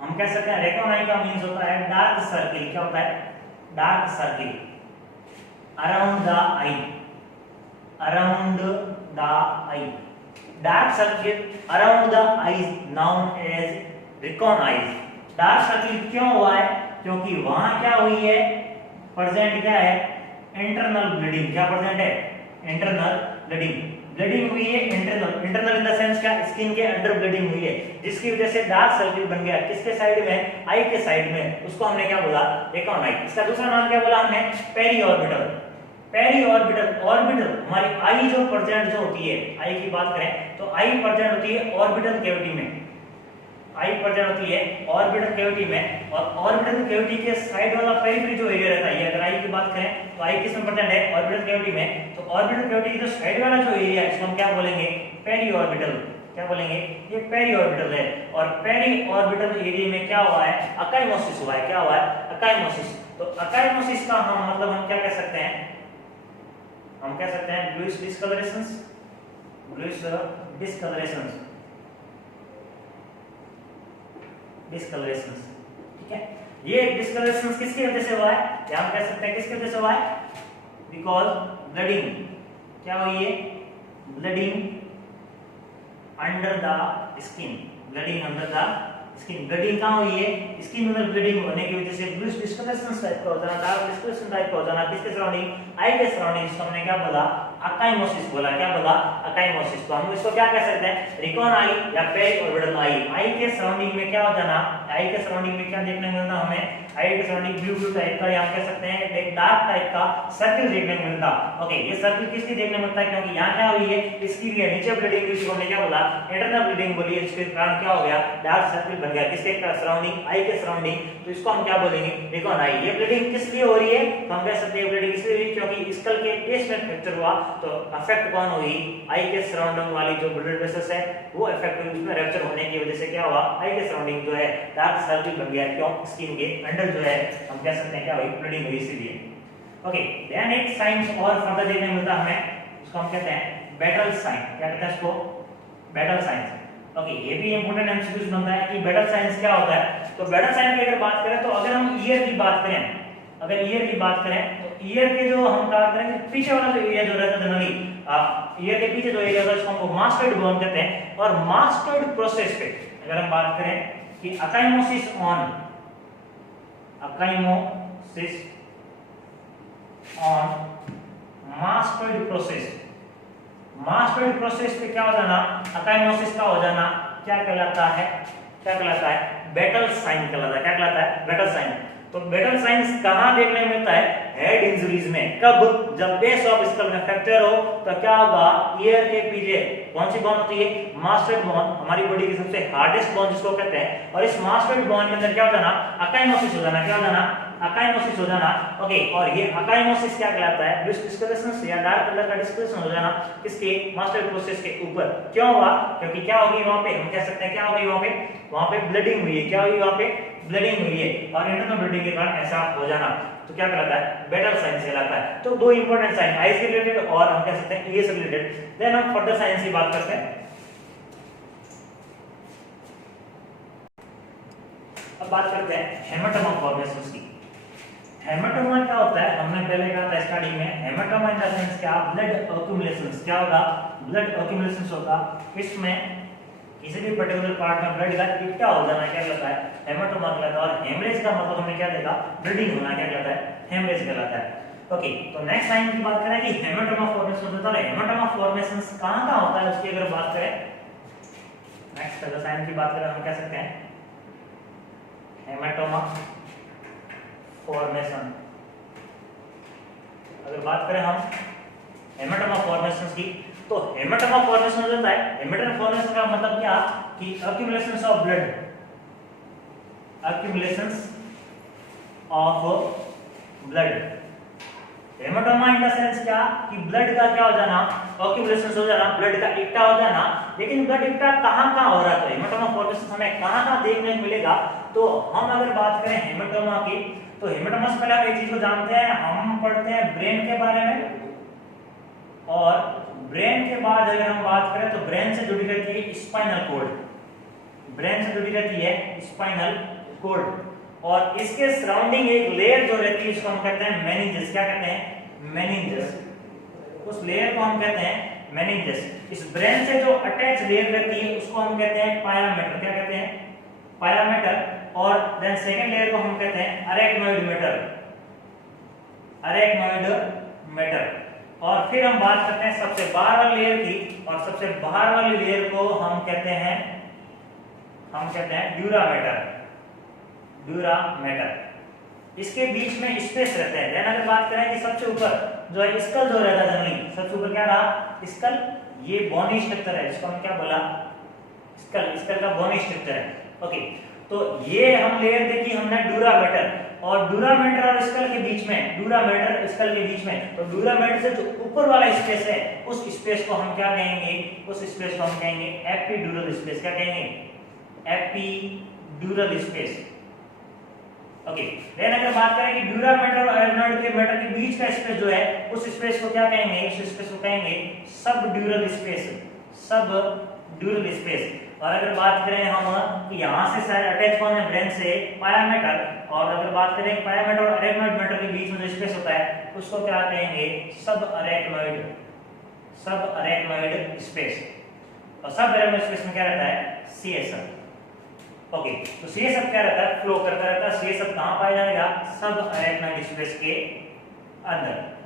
हम कह सकते हैं रेकॉन आई का मींस होता है डार्क सर्किल। क्या होता है, dark circle around the eye, around the eye, dark circle around the eye known as raccoon eyes. Dark circle क्यों हुआ है, क्योंकि वहां क्या हुई है, प्रेजेंट क्या है, इंटरनल ब्लीडिंग। क्या प्रेजेंट है, इंटरनल ब्लीडिंग, ब्लीडिंग हुई है internal, internal in the sense क्या, स्किन के अंडर ब्लीडिंग हुई है, जिसकी वजह से डार्क सर्किल बन गया। किसके साइड में, आई के साइड में, उसको हमने क्या बोला, रेकॉन आई। इसका दूसरा नाम क्या बोला हमने, periorbital. Periorbital, orbital हमारी आई जो प्रेजेंट जो होती है, आई की बात करें तो आई प्रेजेंट होती है ऑर्बिटल कैविटी में, आई प्रेजेंट होती है ऑर्बिटल कैविटी में, और ऑर्बिटल कैविटी के साइड वाला पेरिफेरी जो एरिया रहता है, अगर आई की बात करें तो आई किस में प्रेजेंट है, ऑर्बिटल कैविटी में। तो ऑर्बिटल कैविटी की जो साइड वाला जो एरिया है इसको हम क्या बोलेंगे, पेरी ऑर्बिटल। क्या बोलेंगे, ये पेरी ऑर्बिटल है। और पेरी ऑर्बिटल एरिया में क्या हुआ है, अकाइमोसिस हुआ है। क्या हुआ है, अकाइमोसिस। तो अकाइमोसिस का हम मतलब हम क्या कह सकते हैं, हम कह सकते हैं ब्लूइश डिस्कलरेशंस, ब्लूइश डिस्कलरेशंस, डिस्कलरेशंस। ठीक है, ये डिस्कलरेशंस किसकी वजह से हुआ है, या हम कह सकते हैं किसकी वजह से हुआ है, बिकॉज ब्लडिंग। क्या हुई है, blooding under the skin, blooding under the skin. Blooding कहां हुई है, स्किन में ब्लडिंग होने की वजह से ब्लूइश डिस्कलरेशन टाइप का हो जाना, डार्क डिस्कलरेशन टाइप का हो जाना, किसके सराउंडिंग, आई के सराउंडिंग। इसको हमने क्या बोला, अकाइमोसिस बोला। क्या बोला, अकाइमोसिस। तो हम इसको क्या कह सकते हैं, रेकॉन आई या पेरी ऑर्बिटल आई। आई के सराउंडिंग में क्या हो जाना, आई के सराउंडिंग में क्या देखने को मिलता हमें, आई के सराउंडिंग ब्लू ब्लू टाइप का, या हम कह सकते हैं एक डार्क टाइप का सर्किल देखने को मिलता। ओके, ये सर्किल किसकी देखने को मिलता है, क्योंकि यहाँ क्या हुई है, इसकी लिए नीचे ब्लीडिंग हुई, हमने क्या बोला, इंटरनल ब्लीडिंग बोली, इसके कारण क्या हो गया, डार्क सर्किल बन गया, किसके सराउंडिंग, आई के सराउंडिंग। तो इसको हम क्या बोलेंगे, रेकॉन आई। ये ब्लीडिंग किस लिए हो रही है, तो हम कह सकते हैं ब्लीडिंग इसलिए हुई क्योंकि स्कल के बेस में फ्रैक्चर हुआ, तो अफेक्ट कौन हुई, आई के सराउंडिंग वाली जो ब्लड वेसल्स है वो अफेक्ट हुई, उसमें रप्चर होने की वजह से क्या हुआ, आई के सराउंडिंग जो है डार्क सर्किल बन गया, क्यों, स्किन के अंडर जो है हम कह सकते हैं क्या हुई, ब्लीडिंग हुई इसीलिए। ओके, देन एक साइन और फर्दर देखने मिलता है हमें, उसको हम कहते हैं बैटल साइन। क्या कहते हैं इसको? Battle sign. ओके, ये भी इंपॉर्टेंट एमसीक्यूज बनता है कि बैटल साइंस क्या होता है। तो बैटल साइन की अगर बात करें, तो अगर हम ईयर की बात करें, अगर ईयर की बात करें तो ईयर के जो हम बात करें पीछे वाला जो एरिया जो रहता है जनरली ईयर के पीछे जो एरिया होता है उसको हम मास्टर्ड बोन कहते हैं। और मास्टर्ड प्रोसेस पे अगर हम बात करें कि ecchymosis on mastoid process, mastoid process पे क्या हो जाना, अकाइमोसिस का हो जाना, क्या कहलाता है? क्या कहलाता है? बैटल साइन कहलाता है। क्या कहलाता है? Battle sign. तो बैटल साइन कहां देखने में मिलता है? हेड इंजरीज में। कब? जब बेस ऑफ स्कल में फ्रैक्चर हो तो क्या होगा, ईयर के पीछे कौन सी बोन होती है? मास्टर्ड बोन, हमारी बॉडी की सबसे हार्डेस्ट बोन जिसको कहते हैं। और इस मास्टर्ड बोन के अंदर क्या हो जाना? अकाइमोसिस हो जाना। क्या हो जाना? अकाइमोसिस हो जाना। ओके, और ये अकाइमोसिस क्या कहलाता है? डिस्कलेशन या डार्क कलर का डिस्कलेशन हो जाना किसके? मास्टर्ड प्रोसेस के ऊपर। क्यों हुआ? क्योंकि क्या होगी वहां पे, हम कह सकते हैं क्या होगी वहां पे ब्लीडिंग हुई है। क्या हुई वहां पे? ब्लीडिंग हुई है, और इंटरनल ब्लीडिंग के कारण ऐसा हो जाना, तो क्या कहलाता है? बैटल साइन कहलाता है। तो दो इंपॉर्टेंट साइन, आईज से रिलेटेड और हम कह सकते हैं ईयर से रिलेटेड। देन हम फर्दर साइंस की बात करते हैं। अब बात करते हैं हेमाटोमा फॉर्मेशंस की। हेमाटोमा क्या होता है? हमने पहले कहा था स्टडी में, हेमाटोमा इन द सेंस क्या? ब्लड एक्यूमुलेशंस। क्या होगा? ब्लड एक्यूमुलेशंस होगा। इसमें किसी भी पर्टिकुलर पार्ट में ब्लड का इकट्ठा हो जाना क्या कहलाता है? हेमाटोमा कहलाता है। और हेमरेज का मतलब हमने क्या देखा? ब्लीडिंग होना क्या कहलाता है? हेमरेज कहलाता है। ओके, तो नेक्स्ट साइन की बात करें कि हेमाटोमा फॉर्मेशन होता है। हेमाटोमा फॉर्मेशंस कहां-कहां होता है उसकी अगर बात करें, नेक्स्ट अगर साइन की बात करें हम कह सकते हैं हेमाटोमा फॉर्मेशन। अगर बात करें हम हेमाटोमा फॉर्मेशंस की, तो हेमाटोमा फॉर्मेशन हो जाता है। हेमाटोमा फॉर्मेशन का मतलब क्या कि accumulations of blood, accumulations of blood। Haematoma in the sense क्या कि ब्लड का क्या हो जाना? accumulations हो जाना, ब्लड का इकट्ठा हो जाना। लेकिन ब्लड इकट्ठा कहां-कहां हो रहा है? तो हेमाटोमा फॉर्मेशन हमें कहां-कहां देखने को मिलेगा? तो हम अगर बात करें हेमाटोमा की, तो हेमाटोमा से पहले हम एक चीज को जानते हैं, हम पढ़ते हैं ब्रेन के बारे में। और ब्रेन के बाद अगर हम बात करें तो ब्रेन से जुड़ी रहती है स्पाइनल कॉर्ड, ब्रेन से जुड़ी रहती है स्पाइनल कॉर्ड। और इसके सराउंडिंग एक लेयर जो रहती है उसको हम कहते हैं मेनिंजेस। क्या कहते हैं? मेनिंजेस। उस लेयर को हम कहते हैं मेनिंजेस। इस ब्रेन से जो अटैच लेयर रहती है उसको हम कहते हैं पायामेटर। क्या कहते हैं? पायामेटर। और देन सेकंड लेयर को हम कहते हैं अरेक्नोइड मैटर, अरेक्नोइड मैटर। और फिर हम बात करते हैं सबसे बाहर वाली लेयर की, और सबसे बाहर वाली लेयर को हम कहते हैं ड्यूरा मैटर, ड्यूरा मैटर। इसके बीच में स्पेस रहते हैं। देन अगर बात करें कि सबसे ऊपर जो है स्कल जो रहता है जनरली, सबसे ऊपर क्या रहा? स्कल। ये बोनी स्ट्रक्चर है, इसको हम क्या बोला? स्कल। स्कल का बोनी स्ट्रक्चर है। ओके, तो ये हम लेयर देखी हमने ड्यूरा मैटर, और ड्यूरा मैटर और स्कल के बीच में, ड्यूरा मैटर स्कल के बीच में, तो ड्यूरा मैटर से जो ऊपर वाला स्पेस है उस स्पेस को हम क्या कहेंगे? उस स्पेस को हम कहेंगे एपिड्यूरल स्पेस। क्या कहेंगे? Epidural space. ओके, देन अगर बात करें कि ड्यूरा मैटर और अरेक्नोइड के मैटर के बीच का स्पेस जो है उस स्पेस को क्या कहेंगे? उस स्पेस को कहेंगे सबड्यूरल स्पेस, सबड्यूरल स्पेस। और अगर बात करें हम कि यहां से सारे अटैच कौन है? ब्रेन से पायामेटर। और अगर बात करें पायामेटर और अरेक्नोइड मैटर के बीच में जो स्पेस होता है उसको क्या कहेंगे? सब अरेक्नोइड, सब अरेक्नोइड स्पेस। और सब अरेक्नोइड स्पेस में क्या रहता है? सीएसएफ। ओके, तो सीएसएफ क्या रहता है? फ्लो करता रहता है। सीएसएफ कहां पाया जाएगा? सब अरेक्नोइड स्पेस के अंदर।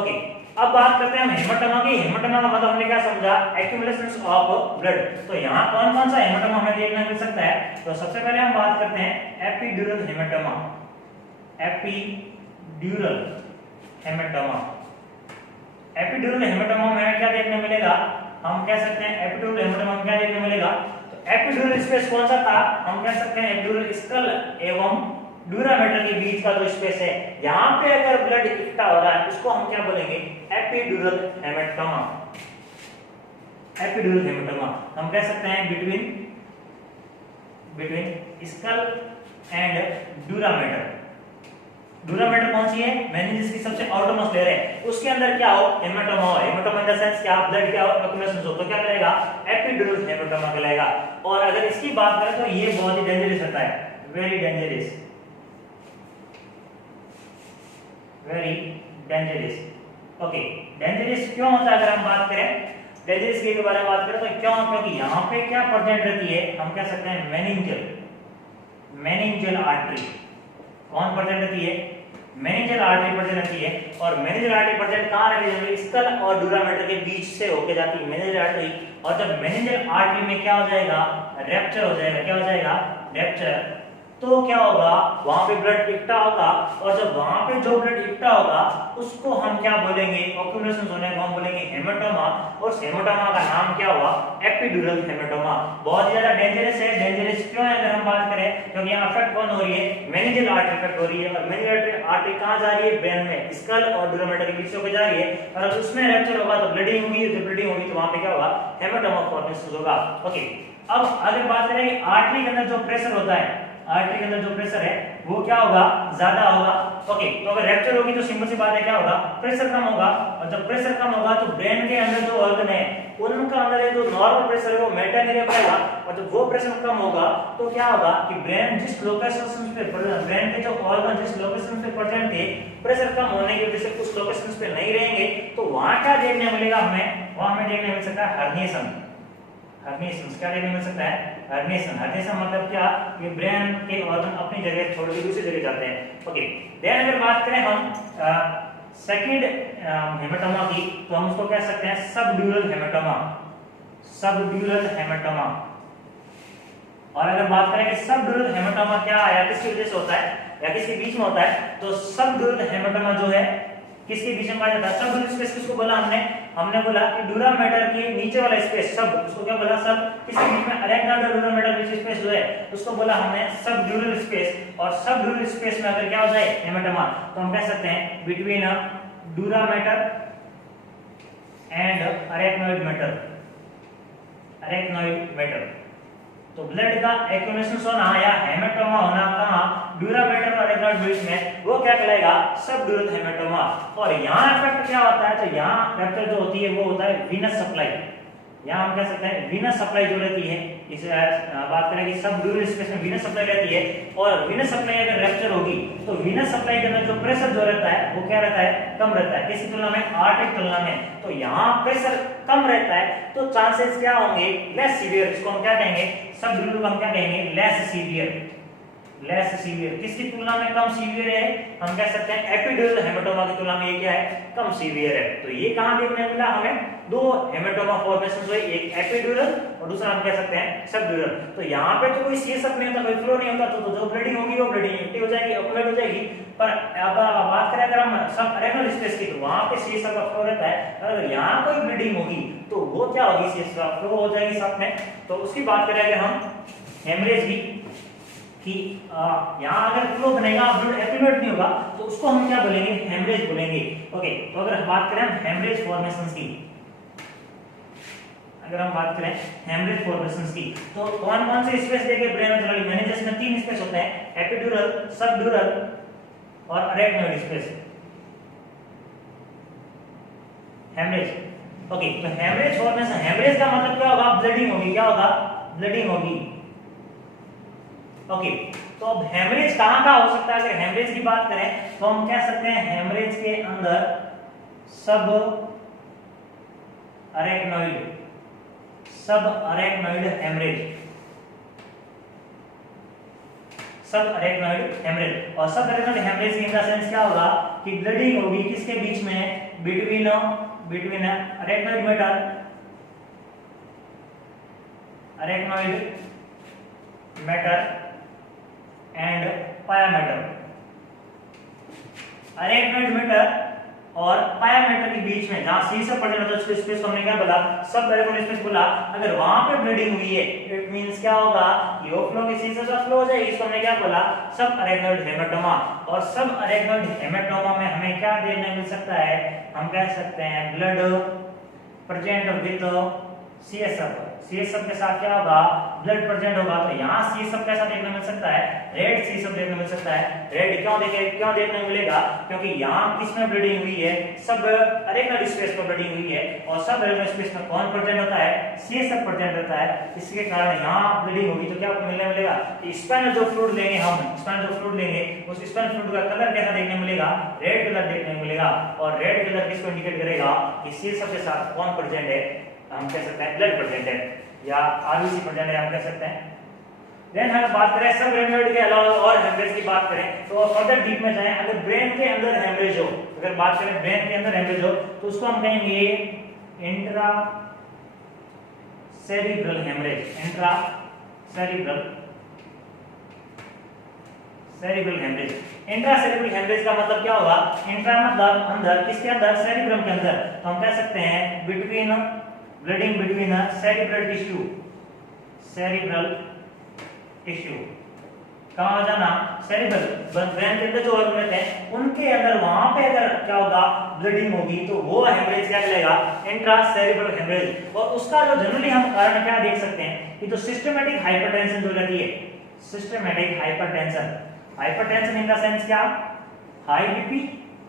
ओके, अब बात करते हैं हम हेमाटोमा की। हेमाटोमा का मतलब हमने क्या समझा? एक्यूमुलेशंस ऑफ ब्लड। तो यहाँ कौन-कौन सा हेमाटोमा हमें देखने मिल सकता है? तो सबसे पहले हम बात करते हैं epidural haematoma, epidural haematoma. Epidural haematoma में क्या देखने मिलेगा? हम कह सकते हैं एपिड्यूरल हेमाटोमा में क्या देखने मिलेगा? तो एपिड्यूरल स्पेस कौन सा था? हम कह सकते हैं एपिड्यूरल स्कल एवं ड्यूरा मैटर के बीच का जो स्पेस है, यहां पे अगर ब्लड इकट्ठा हो रहा है उसको हम क्या बोलेंगे? Epidural haematoma. एपिड्यूरल हेमाटोमा हम कह सकते हैं between skull and dura mater, dura mater कौन सी है, मेनिंजेस की सबसे आउटरमोस्ट लेयर है, उसके अंदर क्या हो, हेमाटोमा हो, हेमाटोमा इन द सेंस क्या, ब्लड क्या हो, एक्युमुलेशन हो, तो क्या कहलाएगा, एपिड्यूरल हेमाटोमा कहलाएगा। और अगर इसकी बात करें तो ये बहुत ही डेंजरस होता है, very dangerous, very dangerous. Okay, dangerous क्यों होता है, अगर हम बात करें डेंजरस के बारे में बात करें तो क्यों, क्योंकि यहाँ पे क्या प्रेजेंट रहती है, हम कह सकते हैं मेनिंजल, मेनिंजल आर्टरी कौन प्रेजेंट रहती है, मेनिंजल आर्टरी प्रेजेंट रहती है। और मेनिंजल आर्टरी प्रेजेंट कहाँ रहती है, स्कल और डूरा मैटर के बीच से होके जाती है मेनिंजल आर्टरी। और जब मेनिंजल आर्टरी में क्या हो जाएगा, रैप्चर हो जाएगा, क्या हो जाएगा, रैप्चर, तो क्या होगा, वहां पे ब्लड इकट्ठा होगा, और जब वहां पे जो ब्लड इकट्ठा होगा उसको हम क्या बोलेंगे, ऑक्यूमुलेशन होने को हम बोलेंगे हेमाटोमा, और हेमाटोमा का नाम क्या हुआ, एपिड्यूरल हेमाटोमा। बहुत ज्यादा डेंजरस है, डेंजरस क्यों है अगर हम बात करें, क्योंकि यहाँ अफेक्ट कौन हो रही है, मेनिंजल आर्टरी अफेक्ट हो रही है, और मेनिंजल आर्टरी कहाँ जा रही है, ब्रेन में, स्कल और डूरा मैटर के बीच होकर जा रही है, और अगर उसमें रैप्चर होगा तो ब्लीडिंग होगी, जब ब्लीडिंग होगी तो वहां पे क्या होगा, हेमाटोमा फॉर्मेशन होगा। ओके, अब अगर बात करें कि आर्टरी के अंदर जो प्रेशर होता है, आर्टरी के अंदर जो प्रेशर है वो क्या होगा, ज्यादा होगा। ओके, तो अगर रैप्चर होगी तो सिंपल सी बात है, क्या होगा, प्रेशर कम होगा, और जब प्रेशर कम होगा तो ब्रेन के अंदर जो ऑर्गन है उनका अंदर जो नॉर्मल प्रेशर है वो मेंटेन नहीं रह पाएगा, और जब वो प्रेशर कम होगा तो क्या होगा कि ब्रेन जिस लोकेशन पे, ब्रेन के जो ऑर्गन जिस लोकेशन पे प्रेजेंट थे, प्रेशर कम होने की वजह से उस लोकेशन पे नहीं रहेंगे, तो वहां क्या देखने मिलेगा हमें, वहां हमें देखने मिल सकता है हर्निएशन। हर्निएशन क्या देखने मिल सकता है, हर्निएशन, हर्निएशन मतलब क्या, कि ब्रेन के ऑर्गन अपनी जगह छोड़ के दूसरी जगह जाते हैं। ओके, देन अगर बात करें हम सेकंड हेमाटोमा की, तो हम उसको कह सकते हैं सबड्यूरल हेमाटोमा, सबड्यूरल हेमाटोमा। और अगर बात करें कि सबड्यूरल हेमाटोमा क्या आया, किसकी वजह से होता है या किसके बीच में होता है, तो सबड्यूरल हेमाटोमा जो है किसके बीच में पाया जाता है, सबड्यूरल स्पेस किसको बोला हमने बोला कि डूरा मैटर के नीचे वाला स्पेस, सब उसको क्या बोला, सब किसके बीच में, अरेक्नोइड और डूरा मैटर बीच स्पेस जो है उसको बोला हमने सबड्यूरल स्पेस। और सबड्यूरल स्पेस में अगर क्या हो जाए हेमाटोमा, तो हम कह सकते हैं between dura mater and arachnoid mater, arachnoid mater. तो ब्लड का एक्युमुलेशन होना या हेमाटोमा होना कहां, डूरा मैटर और अरेक्नोइड बीच में, वो क्या कहलाएगा, सबड्यूरल हेमाटोमा। और यहाँ इफेक्ट क्या होता है, तो यहाँ रैप्चर जो होती है वो होता है वीनस सप्लाई, यहाँ हम कह सकते हैं वीनस सप्लाई जो रहती है, इसे बात करें कि सबड्यूरल स्पेस में वीनस सप्लाई रहती है, और वीनस सप्लाई अगर रैप्चर होगी तो वीनस सप्लाई के अंदर जो प्रेशर जो रहता है वो क्या रहता है, कम रहता है, किसकी तुलना में, आर्टरी की तुलना में। तो यहाँ प्रेशर कम रहता है तो चांसेस क्या होंगे, लेस सीवियर, इसको हम क्या कहेंगे, सबड्यूरल को हम क्या कहेंगे, लेस सीवियर, लेस सीवियर, किसकी तुलना में कम सीवियर है, हम कह सकते हैं एपिड्यूरल हेमाटोमा की तुलना में ये क्या है, कम सीवियर है। तो ये कहां देखने मिला हमें, दो हेमाटोमा फॉर्मेशन हुए, एक एपिड्यूरल और दूसरा हम कह सकते हैं सबड्यूरल। तो यहाँ पे तो कोई सीएसएफ नहीं होता, कोई फ्लो नहीं होता, तो जो ब्लीडिंग होगी वो ब्लीडिंग एक्टिव हो जाएगी, ऑक्यूमुलेट हो जाएगी। पर अब बात करें अगर हम सब अरेक्नल स्पेस की, तो वहां पे सीएसएफ का फ्लो रहता है, अगर यहाँ कोई ब्लीडिंग होगी तो वो क्या होगी, सीएसएफ का फ्लो हो जाएगी साथ में। तो उसकी बात करें अगर हम हेमरेज की, कि यहाँ अगर फ्लो बनेगा, ब्लड एक्टिवेट नहीं होगा, तो उसको हम क्या बोलेंगे, हेमरेज बोलेंगे। ओके, तो अगर बात करें हम हेमरेज फॉर्मेशंस की, अगर हम बात करें हेमरेज फॉर्मेशंस की, तो कौन कौन से स्पेस देखे ब्रेन में, जनरली मेनिंजेस में 3 स्पेस होते हैं, एपिड्यूरल, सबड्यूरल और अरेक्नोइड स्पेस, हेमरेज। ओके, तो हेमरेज फॉर्मेशन, हेमरेज का मतलब क्या होगा, ब्लीडिंग होगी, क्या होगा, ब्लीडिंग होगी। ओके, तो अब हेमरेज कहां का हो सकता है, अगर हेमरेज की बात करें तो हम कह सकते हैं हेमरेज के अंदर सब अरेक्नोइड, सब अरेक्नोइड हेमरेज, सब अरेक्नोइड हेमरेज। और सब arachnoid haemorrhage in the sense क्या होगा कि ब्लीडिंग होगी किसके बीच में, between arachnoid mater, arachnoid matter and पाया मैटर, अरेक्नोइड मैटर और पाया मैटर के बीच में जहां सी से प्रेजेंट होता है स्पेस को हमने क्या बोला, सब अरेक्नोइड स्पेस बोला। अगर वहां पे ब्लीडिंग हुई है इट मींस क्या होगा कि वो फ्लो की सी से फ्लो हो जाएगी, इसको हमने क्या बोला, सब अरेक्नोइड हेमाटोमा। और सब अरेक्नोइड हेमाटोमा में हमें क्या देखने मिल सकता है, हम कह सकते हैं ब्लड प्रेजेंट विद CH सब के साथ क्या होगा, ब्लड प्रेजेंट होगा। तो यहाँ CH सब कैसा देखने मिल सकता है, रेड CH सब देखने मिल सकता है। रेड क्यों देखने मिलेगा, क्योंकि यहाँ किसमें ब्लीडिंग हुई है, सब अरेक्नल स्पेस पर ब्लीडिंग हुई है, और सब अरेक्नल स्पेस में कौन प्रेजेंट होता है, CH सब प्रेजेंट रहता है। इसके कारण यहाँ ब्लीडिंग होगी। तो क्या मिलेगा, स्पाइनल जो फ्लूइड लेंगे हम, स्पाइनल जो फ्लूइड लेंगे उस स्पाइनल फ्लूइड का कलर कैसा देखने मिलेगा, रेड कलर देखने मिलेगा। और रेड कलर किसको इंडिकेट करेगा कि CH सब के साथ कौन प्रेजेंट है, हम कह सकते हैं ब्लड प्रेजेंट है या आरबीसी प्रेजेंट है, हम कह सकते हैं। देन हम बात करें सब हेमरेज के अलावा और हेमरेज की बात करें तो फर्दर डीप में जाएं। अगर ब्रेन के अंदर हेमरेज हो, अगर बात करें ब्रेन के अंदर हेमरेज हो तो उसको हम कहेंगे intracerebral haemorrhage. Intracerebral haemorrhage. Intracerebral haemorrhage का मतलब क्या होगा, इंट्रा मतलब अंदर, किसके अंदर, सेरिब्रम के अंदर। तो हम कह सकते हैं between, bleeding between cerebral tissue, cerebral tissue. कहाँ हो जाना, सेरिब्रल, ब्रेन के अंदर जो ऑर्गन रहते हैं उनके अंदर, वहां पे अगर क्या होगा, ब्लीडिंग होगी तो वो हेमरेज क्या कहलाएगा, इंट्रा सेरिब्रल हेमरेज। और उसका जो जनरली हम कारण क्या देख सकते हैं कि जो सिस्टमेटिक हाइपरटेंशन जो रहती है, systematic hypertension, hypertension in the sense क्या, हाई बीपी,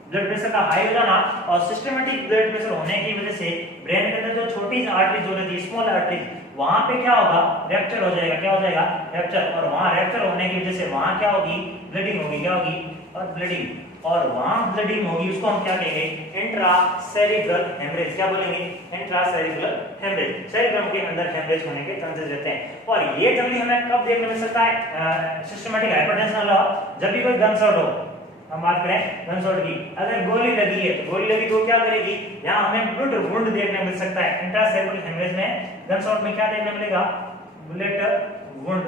ब्लड प्रेशर का हाई हो जाना, और सिस्टमेटिक ब्लड प्रेशर होने की वजह से ब्रेन के अंदर जो छोटी सी आर्टरी जो रहती है, स्मॉल आर्टरी, वहां पे क्या होगा, रैप्चर हो जाएगा। क्या हो जाएगा, रैप्चर। और वहां रैप्चर होने की वजह से वहां क्या होगी, ब्लीडिंग होगी। क्या होगी, और ब्लीडिंग, और वहां ब्लीडिंग होगी, उसको हम क्या कहेंगे, इंट्रा सेरिब्रल हेमरेज। क्या बोलेंगे, इंट्रा सेरिब्रल हेमरेज। सेरिब्रम के अंदर हेमरेज होने के चांसेस रहते हैं। और ये जनरली हमें कब देखने मिल सकता है, सिस्टमेटिक हाइपरटेंशन हो, जब भी कोई गन शॉट हो। हम बात करें गन शॉट की, अगर गोली लगी है तो गोली लगी तो क्या करेगी, यहाँ हमें ब्लड वुंड देखने मिल सकता है। इंट्रा सेरिब्रल हेमरेज में, गन शॉट में क्या देखने मिलेगा, बुलेट वुंड।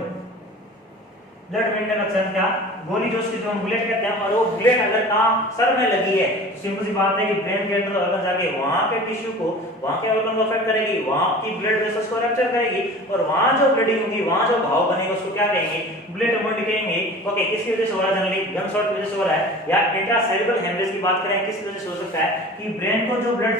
ब्लड विंड का मतलब क्या, गोली जो उसकी जो हम बुलेट कहते हैं, और वो बुलेट अगर कहाँ, सर में लगी है, तो सिंपल सी बात है कि ब्रेन के अंदर अगर जाके वहां के टिश्यू को, वहां के ऑर्गन को अफेक्ट करेगी, वहां की ब्लड वेसल्स को रप्चर करेगी, और वहां जो ब्लीडिंग होगी, वहां जो घाव बनेगा उसको क्या कहेंगे, ब्लड वुंड कहेंगे। ओके, किसकी वजह से हो रहा है, जनरली गन शॉट की वजह से हो रहा है। या इंट्रा सेरिब्रल हेमरेज की बात करें, किस वजह से हो सकता है कि ब्रेन को जो ब्लड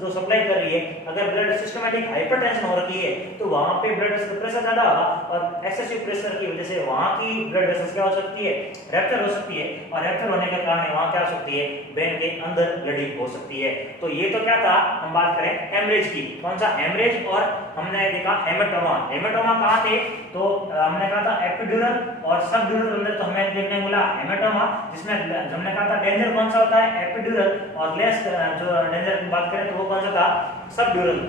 जो सप्लाई कर रही है, अगर ब्लड सिस्टमेटिक हाइपरटेंशन हो रखी है तो वहां पे ब्लड प्रेशर ज्यादा होगा, और एक्सेसिव प्रेशर की वजह से वहां की ब्लड वेसल्स क्या हो सकती है, रैप्चर हो सकती है, और रैप्चर होने के कारण वहां क्या हो सकती है, ब्रेन के अंदर ब्लीडिंग हो सकती है। तो ये तो क्या था, हम बात करें हेमरेज की, कौन सा हेमरेज। और हमने देखा हेमेटोमा। हेमेटोमा कहां थे, तो हमने कहा था एपिड्यूरल और सबड्यूरल अंदर, तो हमें देखने मिला हेमेटोमा, जिसमें हमने कहा था डेंजर कौन सा होता है, एपिड्यूरल, और लेस जो डेंजर की बात करें तो वो कौन सा था, सबड्यूरल।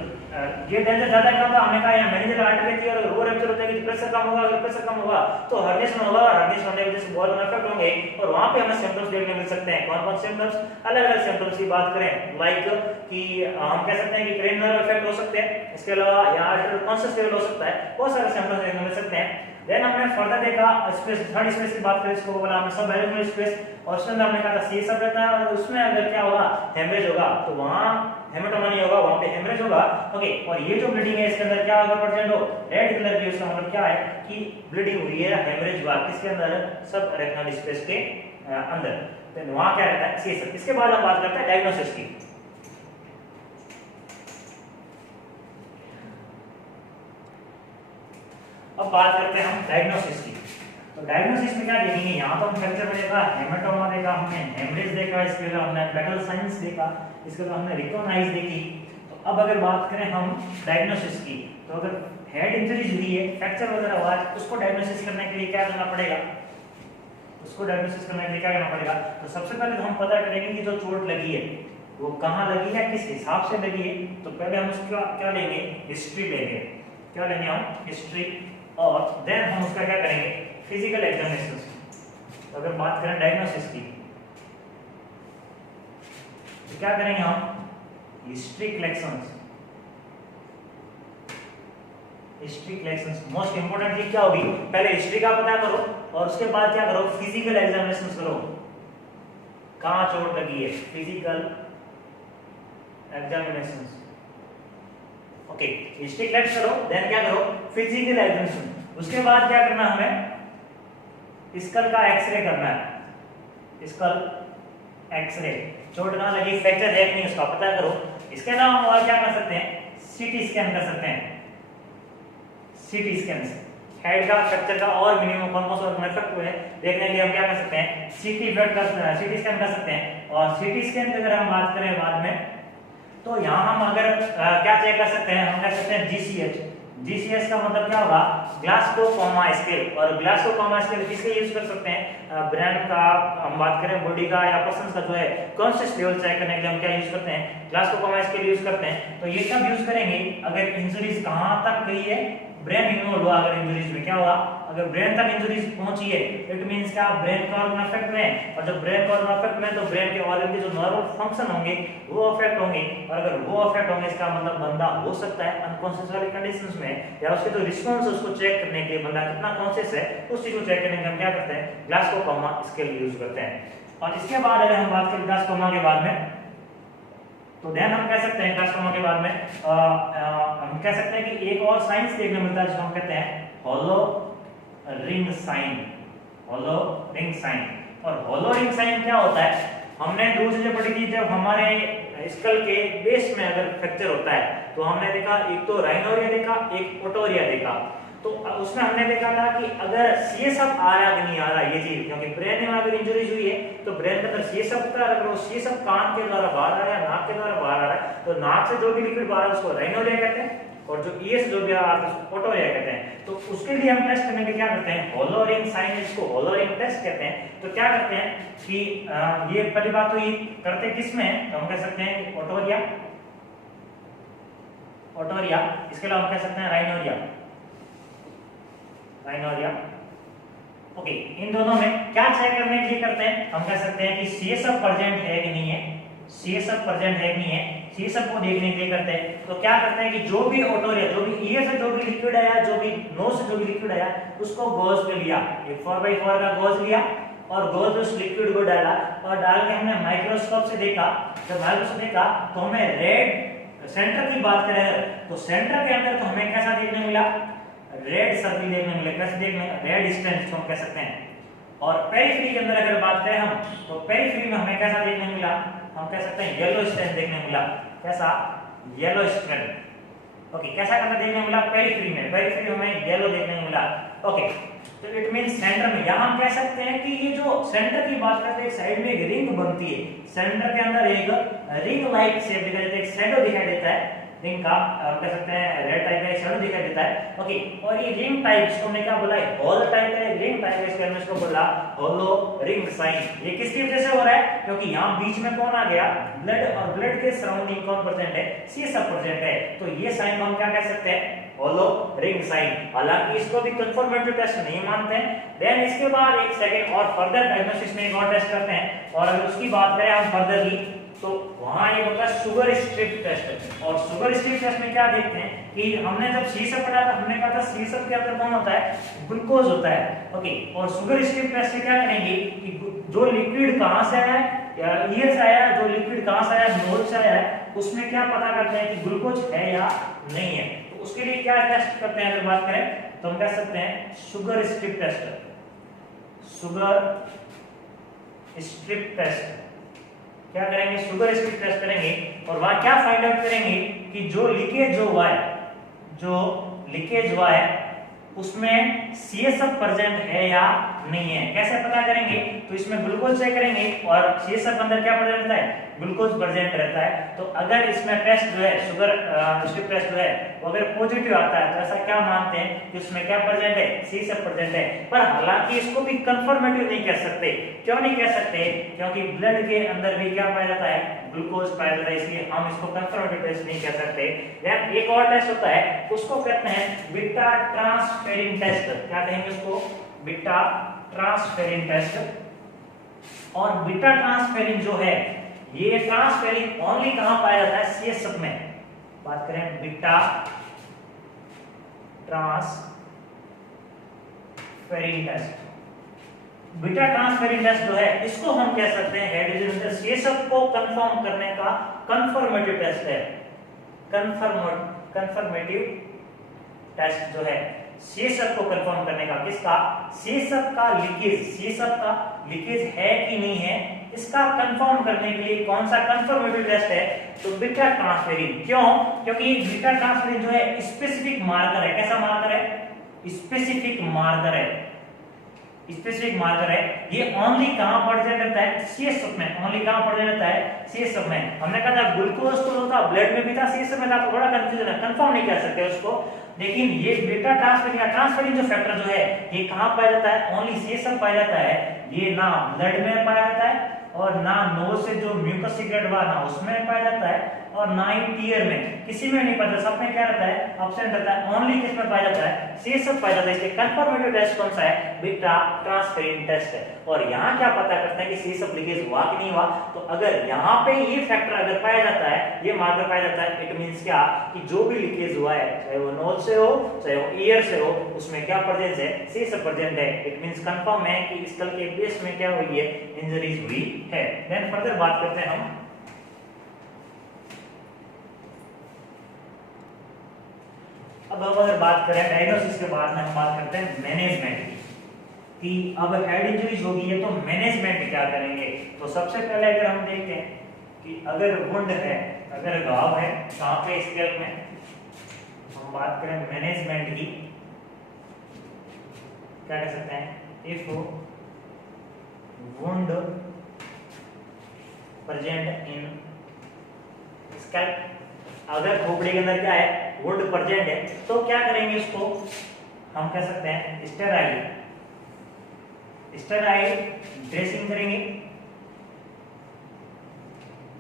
ये डेंजर ज्यादा क्या होगा, हमने कहा यहाँ मेनिंजल आर्टरी रहती है, और वो रप्चर हो जाएगी तो प्रेशर कम होगा, अगर प्रेशर कम होगा तो हर्निएशन होगा, हर्निएशन होने की वजह से बहुत इफेक्ट होंगे, और वहां पे हमें सिम्टम्स देखने मिल सकते हैं। कौन कौन सिम्टम्स, अलग अलग सिम्टम्स की बात करें, लाइक कि हम कह सकते हैं कि क्रेनियल इफेक्ट हो सकते हैं, इसके अलावा यहाँ आर्टरी कॉन्शियस लेवल हो सकता है, बहुत सारे सिम्टम्स देखने मिल सकते हैं। देन हमने फर्दर देखा स्पेस, थर्ड स्पेस की बात करें, इसको बोला हमने सब एरिथमेटिक स्पेस, और उसके अंदर हमने कहा था सी सब रहता है, और उसमें अगर क्या होगा, हेमरेज होगा, तो वहां हेमेटोमा नहीं होगा, वहां पे हेमरेज होगा। ओके, और ये जो ब्लीडिंग है इसके अंदर क्या होगा, प्रेजेंट हो, रेड कलर की, उसका मतलब क्या है कि ब्लीडिंग हुई है, हेमरेज हुआ, किसके अंदर, सब एरिथमेटिक स्पेस के अंदर। तो वहां क्या रहता है, सी सब। इसके बाद हम बात करते हैं डायग्नोसिस की। अब बात करते हैं हम डायग्नोसिस की। तो डायग्नोसिस में क्या देखेंगे, यहाँ तो हम फ्रैक्चर में देखा, हेमेटोमा देखा, हमने हेमरेज देखा, इसके अलावा हमने बैटल साइंस देखा, इसके अलावा हमने रिकॉग्नाइज देखी। तो अब अगर बात करें हम डायग्नोसिस की, तो अगर हेड इंजरीज हुई है, फ्रैक्चर वगैरह हुआ है, उसको डायग्नोसिस करने के लिए क्या करना पड़ेगा, उसको डायग्नोसिस करने के लिए क्या करना पड़ेगा, तो सबसे पहले तो हम पता करेंगे कि जो चोट लगी है वो कहाँ लगी है, किस हिसाब से लगी है। तो पहले हम उसका क्या लेंगे, हिस्ट्री लेंगे। क्या लेंगे हम, हिस्ट्री, और देन हम उसका क्या करेंगे, फिजिकल एग्जामिनेशन। तो अगर बात करें डायग्नोसिस की, तो क्या करेंगे हम, history collections. History collections most important चीज क्या होगी, पहले हिस्ट्री का पता करो, और उसके बाद क्या करो, फिजिकल एग्जामिनेशन करो, कहां चोट लगी है, physical examination. Okay, history collect करो, देन क्या करो, फिजिकल एग्जामिनेशन। उसके बाद क्या करना हमें, स्कल का एक्सरे करना है, स्कल एक्सरे, चोट कहां लगी, फ्रैक्चर है कि नहीं उसका पता करो। इसके अलावा हम और क्या कर सकते हैं, सीटी स्कैन कर सकते हैं। सीटी स्कैन से हेड का फ्रैक्चर का और मिनिमम कौन कौन सा इफेक्ट हुए देखने के लिए हम क्या कर सकते हैं, सीटी इफेक्ट कर सीटी स्कैन कर सकते हैं। और सीटी स्कैन की अगर हम बात करें बाद में, तो यहाँ हम अगर क्या चेक कर सकते हैं, हम कह सकते हैं जीसीएच। जीसीएच का मतलब क्या होगा, ग्लासकोमा स्केल। और ग्लासकोमा स्केल किसके यूज कर सकते हैं, ब्रेन का हम बात करें, बॉडी का या पर्सन का जो है कॉन्शियस लेवल चेक करने के लिए हम क्या यूज करते हैं, ग्लासकोमा स्केल यूज करते हैं। तो ये कब यूज करेंगे, अगर इंजरीज कहां तक गई है, ब्रेन इन्वॉल्व हुआ, अगर इंजरीज में क्या हुआ, अगर ब्रेन तक इंजरीज पहुंची है, इट मींस क्या ब्रेन कॉर्न अफेक्ट में, और जब ब्रेन कॉर्न अफेक्ट में तो ब्रेन के और के जो नर्वल फंक्शन होंगे वो अफेक्ट होंगे, और अगर वो अफेक्ट होंगे इसका मतलब बंदा हो सकता है अनकॉन्शियस वाली कंडीशंस में, या उसके जो रिस्पांस है उसको चेक करने के लिए बंदा कितना कॉन्शियस है उस चीज को चेक करने के लिए हम क्या करते हैं, ग्लासकोमा स्केल यूज करते हैं। और इसके बाद अगर हम बात करें ग्लासकोमा के बाद में, तो देन हम कह सकते हैं ग्लासकोमा के बाद में हम कह सकते हैं कि एक और साइंस देखने मिलता है जिसको हम कहते हैं होलो रिंग साइन। होलो रिंग साइन। और होलो रिंग साइन क्या होता है, हमने दो चीजें पढ़ी थी, जब हमारे स्कल के बेस में अगर फ्रैक्चर होता है तो हमने देखा एक तो राइनोरिया देखा, एक ओटोरिया देखा। तो उसमें हमने देखा था कि अगर सीएसएफ आ रहा है कि नहीं आ रहा ये चीज, क्योंकि ब्रेन में अगर इंजरीज हुई है तो ब्रेन के अंदर सीएसएफ का, अगर वो सीएसएफ कान के द्वारा बाहर आ रहा है, नाक के द्वारा बाहर आ रहा है, तो नाक से जो भी लिक्विड बाहर है उसको राइनोरिया कहते हैं, और जो ईएस जो भी आ रहा है उसको ओटोरिया कहते हैं। तो उसके लिए हम टेस्ट करने के क्या करते हैं, होलो रिंग साइन, इसको होलो रिंग टेस्ट कहते हैं। तो क्या करते हैं कि ये पहली बात तो ये करते किसमें, तो हम कह सकते हैं ओटोरिया, ओटोरिया, इसके अलावा हम कह सकते हैं राइनोरिया, राइनोरिया। ओके, इन दोनों में क्या चेक करने के लिए करते हैं, हम कह सकते हैं कि सीएसएफ प्रेजेंट है कि नहीं है, सीएसएफ प्रेजेंट है कि नहीं है, सीएसएफ को देखने के लिए करते हैं। तो क्या करते हैं कि जो भी ओटोरिया, जो भी ईयर से जो भी लिक्विड आया, जो भी नोज से जो भी लिक्विड आया, उसको गॉज पे लिया, एक 4x4 का गॉज लिया और गॉज उस लिक्विड को डाला, और डाल के हमने माइक्रोस्कोप से देखा। जब माइक्रोस्कोप देखा तो हमें रेड सेंटर की बात करें तो सेंटर के अंदर तो हमें कैसा देखने मिला, रेड सर्किल देखने मिले, कैसे देखने, रेड स्टेंट हम कह सकते हैं। और पेरिफेरी के अंदर अगर बात करें हम, तो पेरिफेरी में हमें कैसा देखने मिला, हम कह सकते हैं येलो स्टेंट देखने मिला। कैसा, येलो स्टेंट। ओके, कैसा कलर देखने मिला, पेरिफेरी में, पेरिफेरी में येलो देखने मिला। ओके, तो इट मींस सेंटर में, यहां हम कह सकते हैं कि ये जो सेंटर की बात करते हैं, साइड में एक रिंग बनती है, सेंटर के अंदर एक रिंग लाइक शेप दिखाई देता है, एक शैडो दिखाई देता है रिंग का, हम कह सकते हैं रेड टाइप का एक शैडो दिखाई देता है। ओके, और ये रिंग टाइप, इसको हमने क्या बोला है, होल टाइप का रिंग टाइप है, इसके हमने इसको बोला होलो रिंग साइन। ये किसकी वजह से हो रहा है, क्योंकि यहाँ बीच में कौन आ गया, ब्लड, और ब्लड के सराउंडिंग कौन प्रेजेंट है, सीएसएफ प्रेजेंट है। तो ये साइन हम क्या कह सकते हैं, होलो रिंग साइन। हालांकि इसको भी कंफर्मेटिव टेस्ट नहीं मानते हैं। देन इसके बाद एक सेकंड और फर्दर डायग्नोसिस में एक और टेस्ट करते हैं, और अगर उसकी बात करें हम फर्दर की, तो वहां एक होता है शुगर स्ट्रिप टेस्ट। और शुगर स्ट्रिप टेस्ट में क्या देखते हैं कि हमने जब सीएसएफ पढ़ा था, हमने कहा था सीएसएफ के अंदर कौन होता है, ग्लूकोज होता है। ओके, और शुगर स्ट्रिप टेस्ट में क्या करेंगे कि जो लिक्विड कहां से आया है, ईयर से आया है, जो लिक्विड कहां से आया है, नोज से आया है, उसमें क्या पता करते हैं कि ग्लूकोज है या नहीं है। तो उसके लिए क्या टेस्ट करते हैं, अगर बात करें तो हम कह सकते हैं sugar strip test. Sugar strip test क्या करेंगे, शुगर स्ट्रिप टेस्ट करेंगे, और वहां क्या फाइंड आउट करेंगे कि जो लीकेज जो हुआ है, जो लीकेज हुआ है उसमें सीएसएफ प्रेजेंट है या नहीं है। कैसे पता करेंगे, तो इसमें ग्लूकोज चेक करेंगे, और सीएसएफ अंदर क्या प्रेजेंट रहता है, ग्लूकोज प्रेजेंट रहता है। तो अगर इसमें टेस्ट जो है शुगर स्ट्रिप टेस्ट जो है वो अगर पॉजिटिव आता है, तो ऐसा क्या मानते हैं कि उसमें क्या प्रेजेंट है, सीएसएफ प्रेजेंट है। पर हालांकि इसको भी कंफर्मेटिव नहीं कह सकते। क्यों नहीं कह सकते, क्योंकि ब्लड के अंदर भी क्या पाया जाता है, ग्लूकोज पाया जाता है, इसलिए हम इसको कंफर्मेटिव टेस्ट नहीं कह सकते। देन एक और टेस्ट होता है, उसको कहते हैं बीटा ट्रांसफेरिन टेस्ट। क्या कहेंगे उसको, बीटा ट्रांसफेरिन टेस्ट। और बीटा ट्रांसफेरिन जो है, ये ट्रांसफेरिन ओनली कहां पाया जाता है, सीएसएफ में। बात करें beta transferrin test, beta transferrin test जो है इसको हम कह सकते हैं हेड सीएसएफ को कंफर्म करने का कंफर्मेटिव टेस्ट है। कंफर्मेटिव टेस्ट जो है सीएसएफ को कंफर्म करने का, किसका, सीएसएफ का लीकेज, सीएसएफ का लीकेज है कि नहीं है, इसका कंफर्म करने के लिए कौन सा कंफर्मेटिव टेस्ट है, तो बीटा ट्रांसफेरिन। क्यों, क्योंकि बीटा ट्रांसफेरिन जो है स्पेसिफिक मार्कर है। कैसा मार्कर है, स्पेसिफिक मार्कर है, स्पेसिफिक मार्कर है। ये ओनली कहां प्रेजेंट रहता है? सीएसएफ में। ओनली कहां प्रेजेंट रहता है? सीएसएफ में। हमने कहा था ग्लूकोज तो था ब्लड में भी था, सीएसएफ में था, तो बड़ा कंफ्यूजन है, कंफर्म नहीं कर सकते उसको। लेकिन ये बीटा ट्रांसफरिंग जो फैक्टर जो है ये कहां पाया जाता है? ओनली सीएसएफ पाया जाता है। ये ना ब्लड में पाया जाता है और ना नोज से जो म्यूकस सीक्रेट हुआ ना उसमें पाया जाता है और ना ही टीयर में, किसी में नहीं पाया। सब में क्या रहता है? एब्सेंट रहता है। ओनली किस में पाया जाता है? सीएसएफ पाया जाता है। इसलिए कंफर्मेटिव टेस्ट कौन सा है? बीटा ट्रांसफेरिन टेस्ट है। और यहाँ क्या पता करते हैं कि सीएसएफ लीकेज हुआ कि नहीं हुआ? तो अगर यहाँ पे ये फैक्टर अगर पाया जाता है, ये मार्कर पाया जाता है, इट मींस क्या कि जो भी लीकेज हुआ है, चाहे वो नोज से हो चाहे वो ईयर से हो, उसमें क्या प्रेजेंस है? सीएसएफ प्रेजेंट है। इट मींस कंफर्म है कि स्कल के बेस में क्या हुई है? इंजरीज हुई है। देन फर्दर बात करते हैं हम। अब हम अगर बात करें डायग्नोसिस के बाद में हम बात करते हैं मैनेजमेंट की, कि अब हेड इंजरीज होगी है तो मैनेजमेंट क्या करेंगे। तो सबसे पहले अगर हम देखते हैं कि अगर वुंड है, अगर घाव है कहां पे? स्कैल्प में। हम बात करें मैनेजमेंट की, क्या कह सकते हैं? If wound present in scalp, अगर खोपड़ी के अंदर क्या है? वुंड प्रेजेंट है, तो क्या करेंगे? उसको हम कह सकते हैं स्टेराइल ड्रेसिंग करेंगे,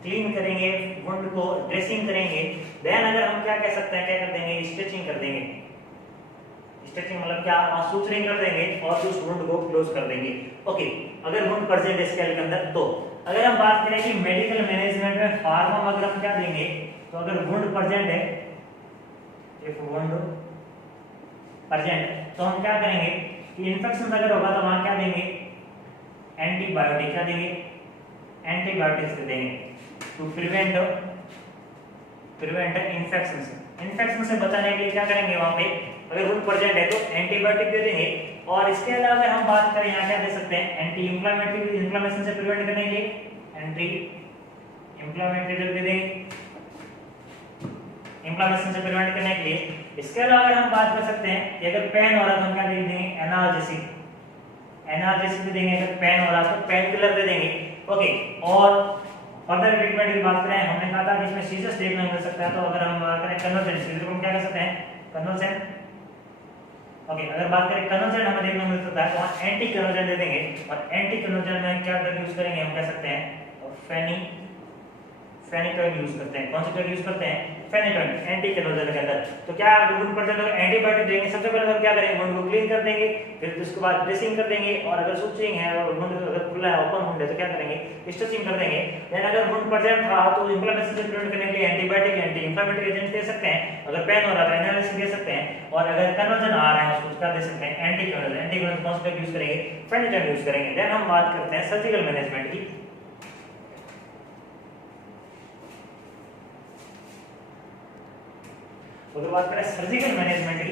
क्लीन करेंगे वुंड को, ड्रेसिंग करेंगे। देन अगर हम क्या कह सकते हैं, क्या कर देंगे? स्टिचिंग कर देंगे। स्टिचिंग मतलब क्या? सूचरिंग कर देंगे और उस वुंड को क्लोज कर देंगे। ओके, अगर वुंड प्रेजेंट है स्कैल्प के अंदर। तो अगर हम बात करें कि मेडिकल मैनेजमेंट में फार्मा अगर हम क्या देंगे, तो अगर वुंड प्रेजेंट है, इफ वुंड प्रेजेंट, तो हम क्या करेंगे कि इन्फेक्शन अगर होगा तो वहां क्या देंगे? एंटीबायोटिक। क्या देंगे? एंटीबायोटिक्स दे देंगे टू प्रिवेंट इन्फेक्शन से बचाने के लिए क्या करेंगे? वहां पे अगर वुंड प्रेजेंट है तो एंटीबायोटिक दे देंगे। और इसके अलावा अगर हम बात करें यहाँ क्या दे सकते हैं? एंटी इंफ्लेमेटरी, इन्फ्लेमेशन से प्रिवेंट करने के लिए एंटी इंफ्लेमेटरी दे देंगे, इंफ्लेमेशन से प्रिवेंट करने के लिए। इसके अलावा अगर हम बात कर सकते हैं कि अगर पेन हो रहा है तो हम क्या दे देंगे? एनाल्जेसिक दे देंगे। अगर पेन हो रहा है तो पेन किलर दे देंगे। ओके, और फर्दर ट्रीटमेंट की बात करें, हमने कहा था कि इसमें सीजर्स देखने को मिल सकता है, तो अगर हम करें कन्वर्जेंट, सीजर को हम क्या कर सकते हैं? कन्वर्जेंट। ओके, अगर बात करें कन्वर्जेंट हमें देखने को मिल सकता है तो वहां एंटी कन्वर्जेंट दे देंगे। और एंटी कन्वर्जेंट में क्या ड्रग यूज करेंगे? हम कह सकते हैं फेनिटोइन यूज करते हैं। कौन सा ड्रग यूज करते हैं? फेनिटोइन, एंटी कन्वर्जेंट के अंदर। तो क्या वुंड प्रेजेंट है एंटीबायोटिक देंगे। सबसे पहले हम क्या करेंगे? वुंड को क्लीन कर देंगे, फिर उसके बाद ड्रेसिंग कर देंगे। और अगर सूचरिंग है और वुंड अगर खुला है, ओपन वुंड है, तो क्या करेंगे? स्टिचिंग कर देंगे। देन अगर वुंड प्रेजेंट था तो इन्फ्लेमेशन से प्रिवेंट करने के लिए एंटीबायोटिक, एंटी इंफ्लेमेटरी एजेंट दे सकते हैं। अगर पेन हो रहा है तो एनालिसिस दे सकते हैं। और अगर कन्वर्जन आ रहा है उसको क्या दे सकते हैं? Anti conversion. एंटी कन्वर्जन कौन सा ड्रग यूज करेंगे? फेनिटोइन यूज करेंगे। देन हम बात करते हैं सर्जिकल मैनेजमेंट की। अगर बात करें सर्जिकल मैनेजमेंट की,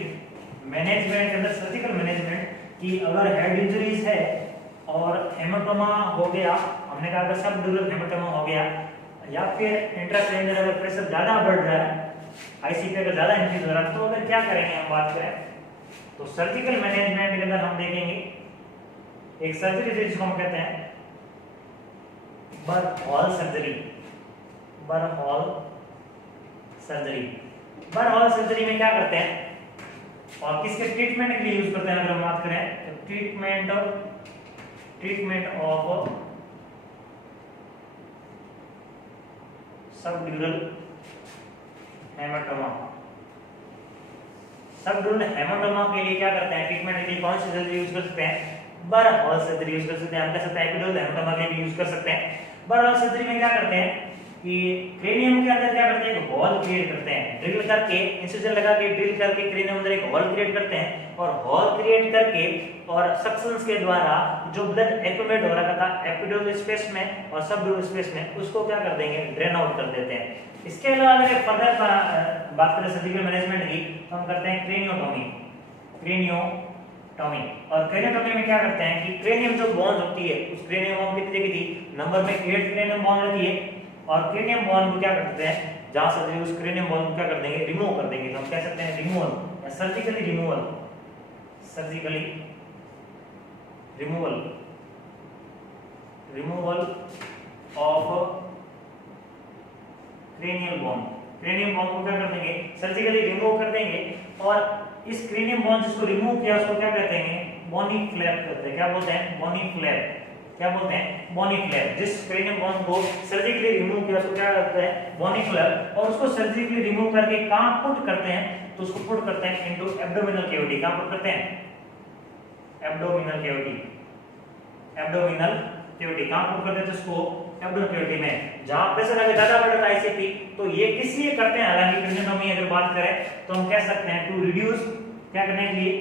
मैनेजमेंट के अंदर सर्जिकल मैनेजमेंट की, अगर हेड इंजरीज है और हेमाटोमा हो गया, हमने कहा अगर सब ड्यूरल हेमाटोमा हो गया, या फिर इंट्राक्रेनियल अगर प्रेशर ज्यादा बढ़ रहा है, आईसीपी अगर ज्यादा इंक्रीज हो रहा है, तो अगर क्या करेंगे? हम बात करें तो सर्जिकल मैनेजमेंट के अंदर हम देखेंगे एक सर्जरी जिसको हम कहते हैं बरहॉल सर्जरी। बरहॉल सर्जरी में क्या करते हैं और किसके ट्रीटमेंट के लिए यूज करते हैं? अगर हम बात करें तो treatment of subdural haematoma. Subdural haematoma के लिए क्या करते हैं? ट्रीटमेंट के लिए कौन सी सर्जरी यूज कर सकते हैं? बरहॉल सर्जरी यूज कर सकते हैं। हम कह सकते हैं एपिड्यूरल हेमाटोमा के लिए भी यूज कर सकते हैं। बरहॉल सर्जरी में क्या करते हैं कि क्रेनियम के अंदर क्या करते हैं? एक होल क्रिएट करते हैं, ड्रिल करके, इंसिजन लगा के ड्रिल करके क्रेनियम अंदर एक होल क्रिएट करते हैं। और होल क्रिएट करके और सक्शंस के द्वारा जो ब्लड एक्यूमुलेट हो रहा था एपिड्यूरल स्पेस में और सबड्यूरल स्पेस में, उसको क्या कर देंगे? ड्रेन आउट कर देते हैं। इसके अलावा अगर फर्दर बात करें सर्जिकल मैनेजमेंट की, तो हम करते हैं क्रेनियोटॉमी। और क्रेनियोटॉमी में क्या करते हैं कि क्रेनियम जो बोन्स होती है, उस क्रेनियम बोन कितनी जगह थी? नंबर में 8 क्रेनियम बोन रहती है। और क्रेनियम बोन को क्या करते हैं? जहां सर्जरी उस क्रेनियम बोन को क्या कर देंगे? रिमूव कर देंगे। तो हम कह सकते हैं रिमूवल या surgically removal. Surgically removal of cranial bone. Cranial bone को क्या कर देंगे, सर्जिकली रिमूव कर देंगे, और इस क्रेनियल बोन जिसको रिमूव किया उसको क्या कहते हैं, बोनी फ्लैप कहते हैं। क्या बोलते हैं, बोनी फ्लैप। क्या बोलते हैं, बोनी फ्लैप। जिस क्रेनियल बोन को सर्जिकली रिमूव किया उसको क्या कहते हैं, बोनी फ्लैप। और उसको सर्जिकली रिमूव करके कहां पुट करते हैं, तो उसको पुट करते हैं इनटू एब्डोमिनल कैविटी। कहां पुट करते हैं, एब्डोमिनल कैविटी। एब्डोमिनल कैविटी कहां पुट करते हैं, तो उसको एब्डोमिनल कैविटी में, जहां प्रेशर अगर ज्यादा बढ़ता है आईसीपी, तो ये किस लिए करते हैं, हालांकि क्रेनियोटॉमी अगर बात करें तो हम कह सकते हैं टू रिड्यूस, क्या करने के लिए,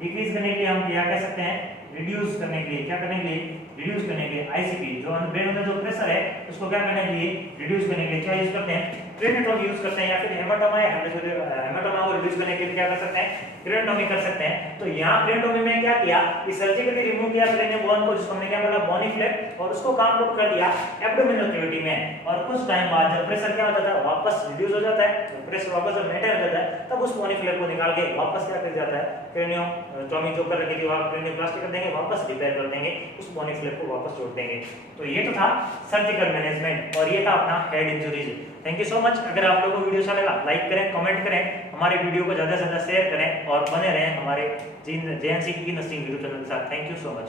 डिक्रीज करने के लिए, हम क्या कह सकते हैं, रिड्यूस करने के लिए। क्या करने के लिए, रिड्यूस करने के लिए आईसीपी, जो ब्रेन में जो प्रेशर है उसको क्या करने के लिए, रिड्यूस करने के लिए क्या यूज करते हैं, क्रेनियोटॉमी यूज करते हैं, या फिर हेमाटोमा है, हेमाटोमा को रिड्यूस करने के लिए क्या कर सकते हैं, क्रेनियोटॉमी कर सकते हैं। तो यहाँ क्रेनियोटॉमी में क्या किया, इस सर्जिकली रिमूव किया क्रेनियल बोन को, जिसको हमने क्या बोला, बोनी फ्लैप, और उसको कहां पुट कर दिया, एब्डोमिनल कैविटी में। और कुछ टाइम बाद जब प्रेशर क्या हो जाता है, वापस रिड्यूस हो जाता है, जब प्रेशर वापस जब मेंटेन हो जाता है, तब उस बोनी फ्लैप को निकाल के वापस क्या कर जाता है, क्रेनियोटॉमी जो कर रखी थी वहां क्रेनियोप्लास्टी कर देंगे, वापस रिपेयर कर देंगे, उस बोनी फ्लैप को वापस जोड़ देंगे। तो ये तो था सर्जिकल मैनेजमेंट, और ये था अपना head injuries. Thank you so much. अगर आप लोगों को वीडियो अच्छा लगा, लाइक करें, कमेंट करें, हमारे वीडियो को ज्यादा से ज्यादा शेयर करें, और बने रहें हमारे जेएनसी की नर्सिंग यूट्यूब चैनल के साथ। Thank you so much.